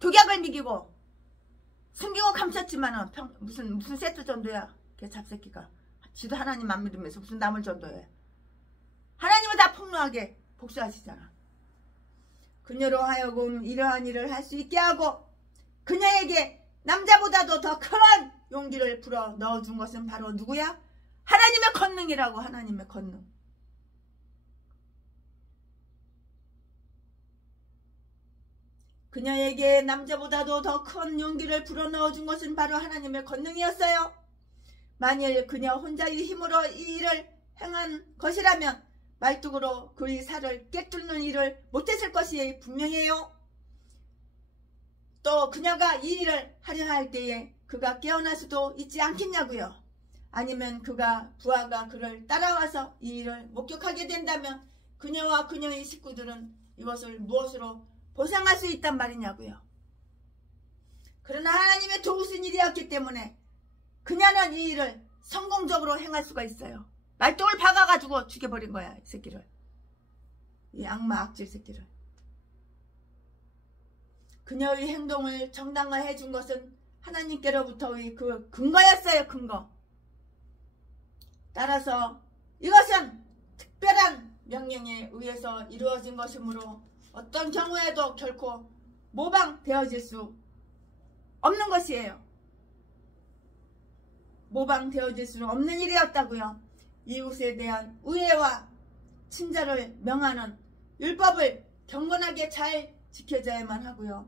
독약을 미기고 숨기고 감췄지만은 무슨 세트 전도야. 걔 잡새끼가 지도 하나님 안 믿으면서 무슨 남을 전도해. 하나님은 다 폭로하게 복수하시잖아. 그녀로 하여금 이러한 일을 할 수 있게 하고 그녀에게 남자보다도 더 큰 용기를 불어 넣어준 것은 바로 누구야? 하나님의 권능이라고. 하나님의 권능. 그녀에게 남자보다도 더 큰 용기를 불어넣어준 것은 바로 하나님의 권능이었어요. 만일 그녀 혼자의 힘으로 이 일을 행한 것이라면 말뚝으로 그의 살을 깨뚫는 일을 못했을 것이 분명해요. 또 그녀가 이 일을 하려 할 때에 그가 깨어날 수도 있지 않겠냐고요. 아니면 부하가 그를 따라와서 이 일을 목격하게 된다면 그녀와 그녀의 식구들은 이것을 무엇으로 보상할 수 있단 말이냐고요. 그러나 하나님의 도우신 일이었기 때문에 그녀는 이 일을 성공적으로 행할 수가 있어요. 말똥을 박아가지고 죽여버린 거야. 이 새끼를. 이 악마 악질 새끼를. 그녀의 행동을 정당화해 준 것은 하나님께로부터의 그 근거였어요. 근거. 따라서 이것은 특별한 명령에 의해서 이루어진 것이므로 어떤 경우에도 결코 모방되어질 수 없는 것이에요. 모방되어질 수는 없는 일이었다고요. 이웃에 대한 우애와 친절을 명하는 율법을 경건하게 잘 지켜져야만 하고요.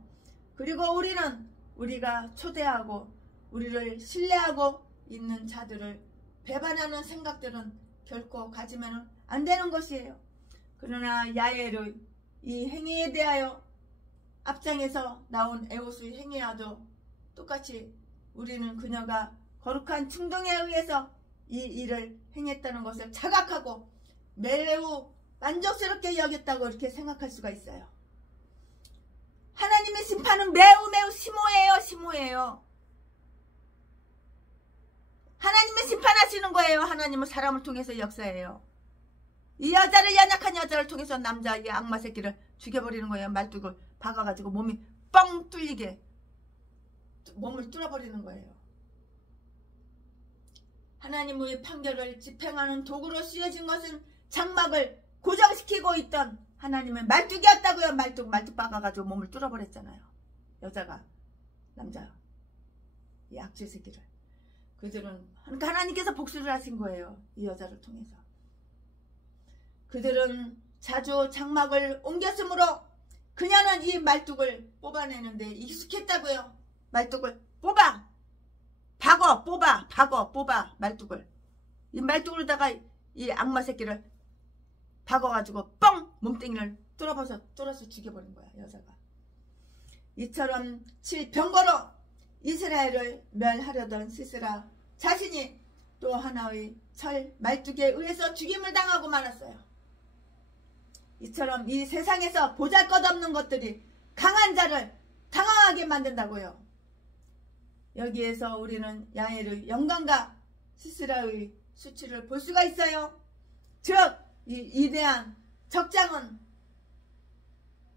그리고 우리가 초대하고 우리를 신뢰하고 있는 자들을 배반하는 생각들은 결코 가지면 안 되는 것이에요. 그러나 야엘의 이 행위에 대하여 앞장에서 나온 에봇의 행위와도 똑같이 우리는 그녀가 거룩한 충동에 의해서 이 일을 행했다는 것을 자각하고 매우 만족스럽게 여겼다고 이렇게 생각할 수가 있어요. 하나님의 심판은 매우 심오해요. 심오해요. 하나님의 심판하시는 거예요. 하나님은 사람을 통해서 역사해요. 이 여자를, 연약한 여자를 통해서 남자 이 악마 새끼를 죽여버리는 거예요. 말뚝을 박아가지고 몸이 뻥 뚫리게 몸을 뚫어버리는 거예요. 하나님의 판결을 집행하는 도구로 쓰여진 것은 장막을 고정시키고 있던 하나님의 말뚝이었다고요. 말뚝 박아가지고 몸을 뚫어버렸잖아요. 여자가 남자 이 악질 새끼를. 그들은 그러니까 하나님께서 복수를 하신 거예요. 이 여자를 통해서. 그들은 자주 장막을 옮겼으므로 그녀는 이 말뚝을 뽑아내는데 익숙했다고요. 말뚝을 뽑아 말뚝을. 이 말뚝으로다가 이 악마 새끼를 박아가지고 뻥 몸뚱이를 뚫어서 죽여버린 거야. 여자가. 이처럼 칠 병거로 이스라엘을 멸하려던 시스라 자신이 또 하나의 철 말뚝에 의해서 죽임을 당하고 말았어요. 이처럼 이 세상에서 보잘것없는 것들이 강한 자를 당황하게 만든다고요. 여기에서 우리는 야엘의 영광과 시스라의 수치를 볼 수가 있어요. 즉 이 위대한 적장은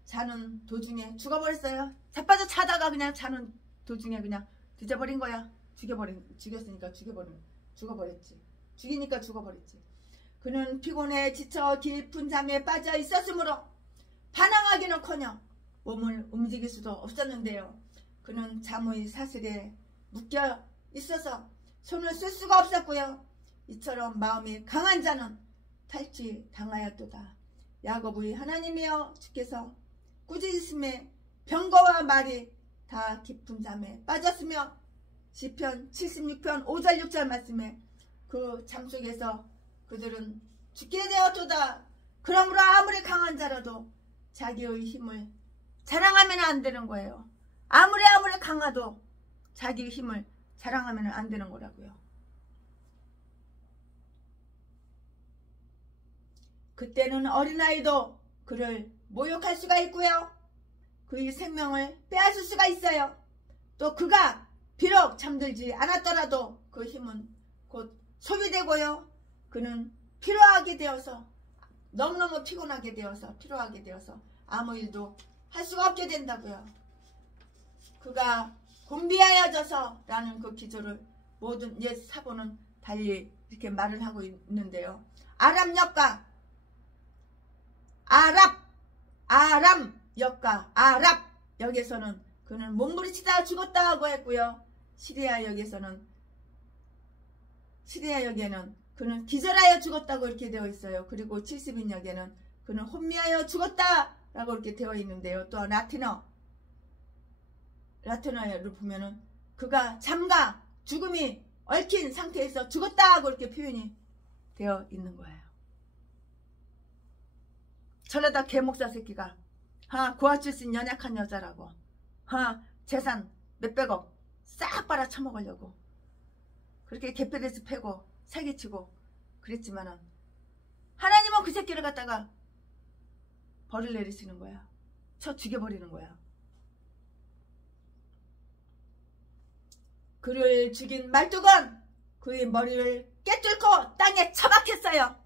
자는 도중에 죽어버렸어요. 자빠져 자다가 그냥 자는 도중에 그냥 뒤져버린 거야. 죽였으니까 죽어버렸지. 죽이니까 죽어버렸지. 그는 피곤해 지쳐 깊은 잠에 빠져 있었으므로 반항하기는커녕 몸을 움직일 수도 없었는데요. 그는 잠의 사슬에 묶여 있어서 손을 쓸 수가 없었고요. 이처럼 마음이 강한 자는 탈취당하였도다. 야곱의 하나님이여 주께서 꾸짖으심에 병거와 말이 다 깊은 잠에 빠졌으며 시편 76편 5절 6절 말씀에 그 잠 속에서 그들은 죽게 되었도다. 그러므로 아무리 강한 자라도 자기의 힘을 자랑하면 안 되는 거예요. 아무리 강하도 자기의 힘을 자랑하면 안 되는 거라고요. 그때는 어린아이도 그를 모욕할 수가 있고요. 그의 생명을 빼앗을 수가 있어요. 또 그가 비록 잠들지 않았더라도 그 힘은 곧 소비되고요. 그는 피로하게 되어서 너무너무 피곤하게 되어서 아무 일도 할 수가 없게 된다고요. 그가 곤비하여져서 라는 그 기조를 모든 옛 사본은 달리 이렇게 말을 하고 있는데요. 아람 역에서는 그는 몸부리치다 죽었다 하고 했고요. 시리아 역에는 그는 기절하여 죽었다고 이렇게 되어 있어요. 그리고 70인 역에는 그는 혼미하여 죽었다 라고 이렇게 되어 있는데요. 또 라틴어를 보면은 그가 잠과 죽음이 얽힌 상태에서 죽었다 하고 이렇게 표현이 되어 있는 거예요. 저러다 개목사 새끼가 고아 출신 연약한 여자라고 재산 몇백억 싹 빨아쳐먹으려고 그렇게 개패듯이 패고 사기치고 그랬지만은 하나님은 그 새끼를 갖다가 벌을 내리시는 거야. 쳐 죽여버리는 거야. 그를 죽인 말뚝은 그의 머리를 깨뚫고 땅에 처박혔어요.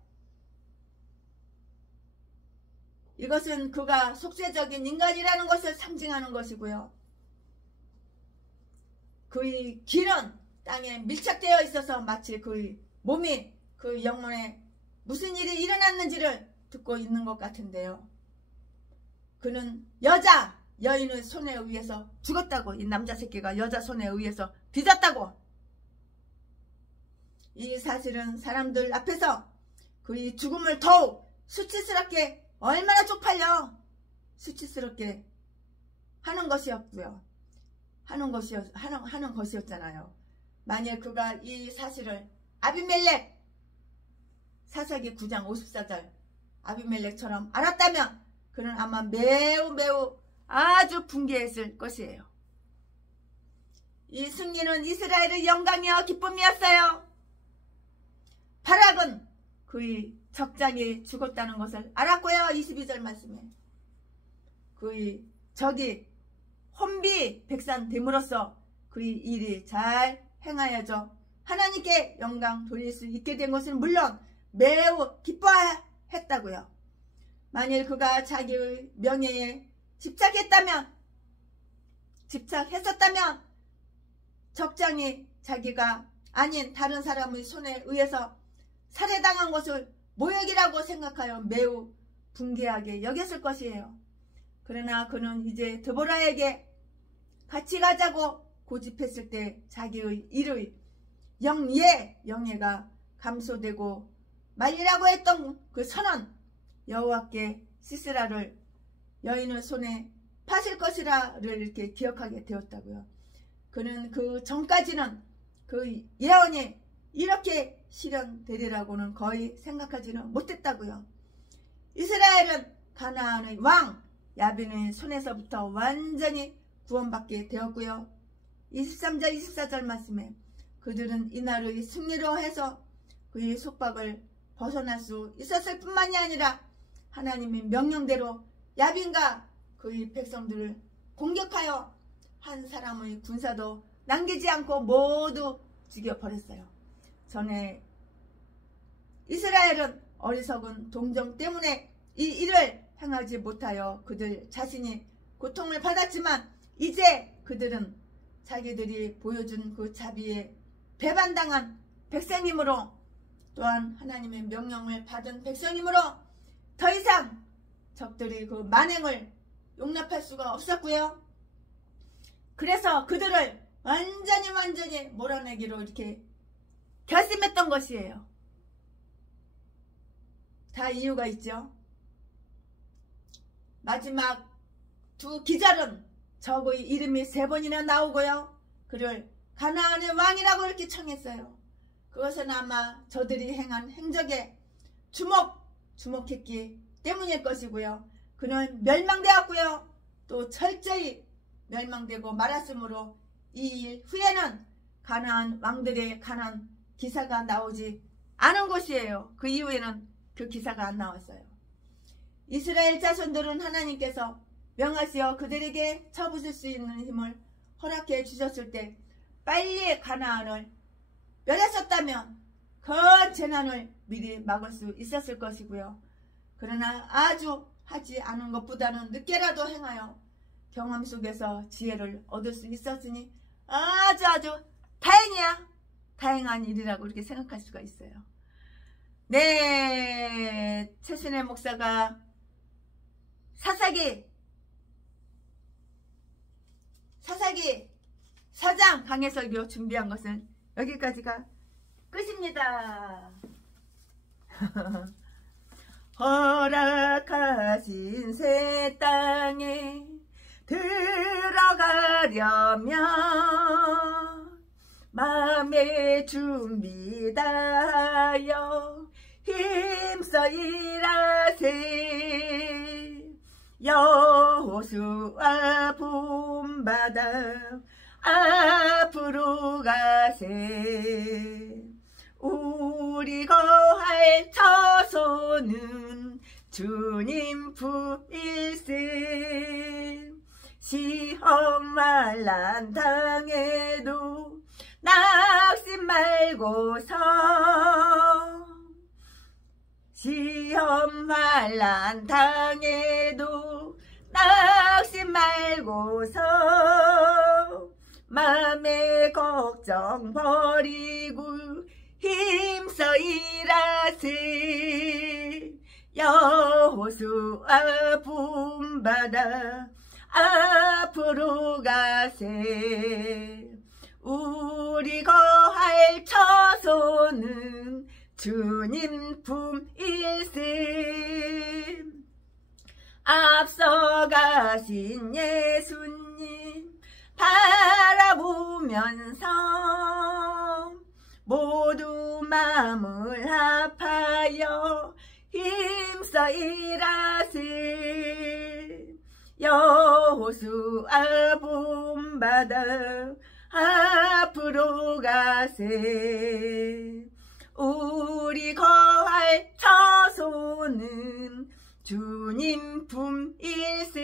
이것은 그가 속죄적인 인간이라는 것을 상징하는 것이고요. 그의 길은 땅에 밀착되어 있어서 마치 그의 몸이 그 영혼에 무슨 일이 일어났는지를 듣고 있는 것 같은데요. 그는 여인의 손에 의해서 죽었다고. 이 남자 새끼가 여자 손에 의해서 뒤졌다고. 이 사실은 사람들 앞에서 그의 죽음을 더욱 수치스럽게 얼마나 쪽팔려 수치스럽게 하는 것이었고요. 하는 것이었잖아요. 만약 그가 이 사실을 아비멜렉 사사기 9장 54절 아비멜렉처럼 알았다면 그는 아마 매우 아주 분개했을 것이에요. 이 승리는 이스라엘의 영광이요 기쁨이었어요. 바락은 그의 적장이 죽었다는 것을 알았고요. 22절 말씀에 그의 적이 혼비 백산됨으로써 그의 일이 잘 행하여져 하나님께 영광 돌릴 수 있게 된 것은 물론 매우 기뻐했다고요. 만일 그가 자기의 명예에 집착했었다면 적장이 자기가 아닌 다른 사람의 손에 의해서 살해당한 것을 모욕이라고 생각하여 매우 분개하게 여겼을 것이에요. 그러나 그는 이제 드보라에게 같이 가자고 고집했을 때 자기의 일의 영예가 감소되고 말리라고 했던 그 선언 여호와께 시스라를 여인의 손에 파실 것이라를 이렇게 기억하게 되었다고요. 그는 그 전까지는 그 예언이 이렇게 실현되리라고는 거의 생각하지는 못했다고요. 이스라엘은 가나안의 왕 야빈의 손에서부터 완전히 구원받게 되었고요. 23절 24절 말씀에 그들은 이날의 승리로 해서 그의 속박을 벗어날 수 있었을 뿐만이 아니라 하나님의 명령대로 야빈과 그의 백성들을 공격하여 한 사람의 군사도 남기지 않고 모두 죽여버렸어요. 전에 이스라엘은 어리석은 동정 때문에 이 일을 행하지 못하여 그들 자신이 고통을 받았지만 이제 그들은 자기들이 보여준 그 자비에 배반당한 백성이므로 또한 하나님의 명령을 받은 백성이므로 더 이상 적들이 그 만행을 용납할 수가 없었고요. 그래서 그들을 완전히 몰아내기로 이렇게 결심했던 것이에요. 다 이유가 있죠. 마지막 두 기절은 적의 이름이 3번이나 나오고요. 그를 가나안의 왕이라고 이렇게 청했어요. 그것은 아마 저들이 행한 행적에 주목했기 때문일 것이고요. 그는 멸망되었고요. 또 철저히 멸망되고 말았으므로 이 일 후에는 가나안 왕들에 관한 기사가 나오지 않은 것이에요. 그 이후에는 그 기사가 안 나왔어요. 이스라엘 자손들은 하나님께서 명하시어 그들에게 쳐부술 수 있는 힘을 허락해 주셨을 때 빨리 가나안을 멸했었다면 그 재난을 미리 막을 수 있었을 것이고요. 그러나 아주 하지 않은 것보다는 늦게라도 행하여 경험 속에서 지혜를 얻을 수 있었으니 아주 다행한 일이라고 이렇게 생각할 수가 있어요. 네, 최순애 목사가 사사기 4장 강해설교 준비한 것은 여기까지가 끝입니다. 허락하신 새 땅에 들어가려면 마음의 준비 다하여 힘써 일하세. 여호수아 본받아 앞으로 가세. 우리 거할 처소는 주님 품일세. 시험 만난 당해도 낙심 말고서 시험 만난 당해도 낙심 말고서 맘의 걱정 버리고 힘써 일하세. 여호수아 본받아 앞으로 가세. 우리 거할 처소는 주님 품일세. 앞서가신 예수님 바라보면서 모두 마음을 합하여 힘써 일하세. 여호수아 본받아 앞으로 가세. 우리 거할 처소는 주님 품일세.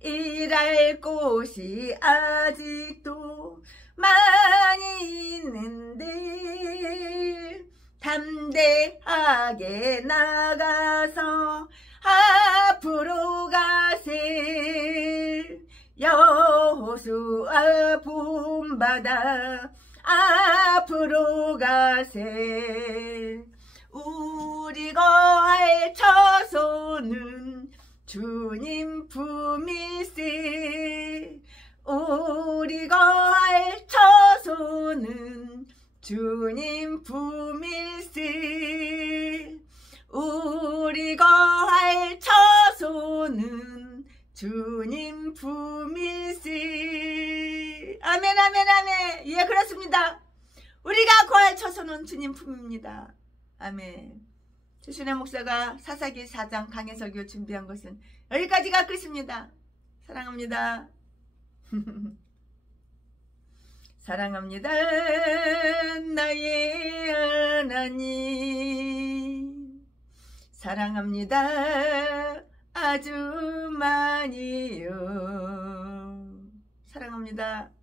일할 곳이 아직도 많이 있는데 담대하게 나가서 앞으로 가세. 여호수아 본받아 앞으로 가세. 우리 거할 처소는 주님 품일세. 우리 거할 처소는 주님 품일세. 우리 거할 처소는 주님 품일세. 아멘 아멘 아멘. 예, 그렇습니다. 우리가 거할 처소는 주님 품입니다. 아멘. 최순애 목사가 사사기 4장 강해설교 준비한 것은 여기까지가 끝입니다. 사랑합니다. 사랑합니다. 나의 하나님. 사랑합니다. 아주 많이요. 사랑합니다.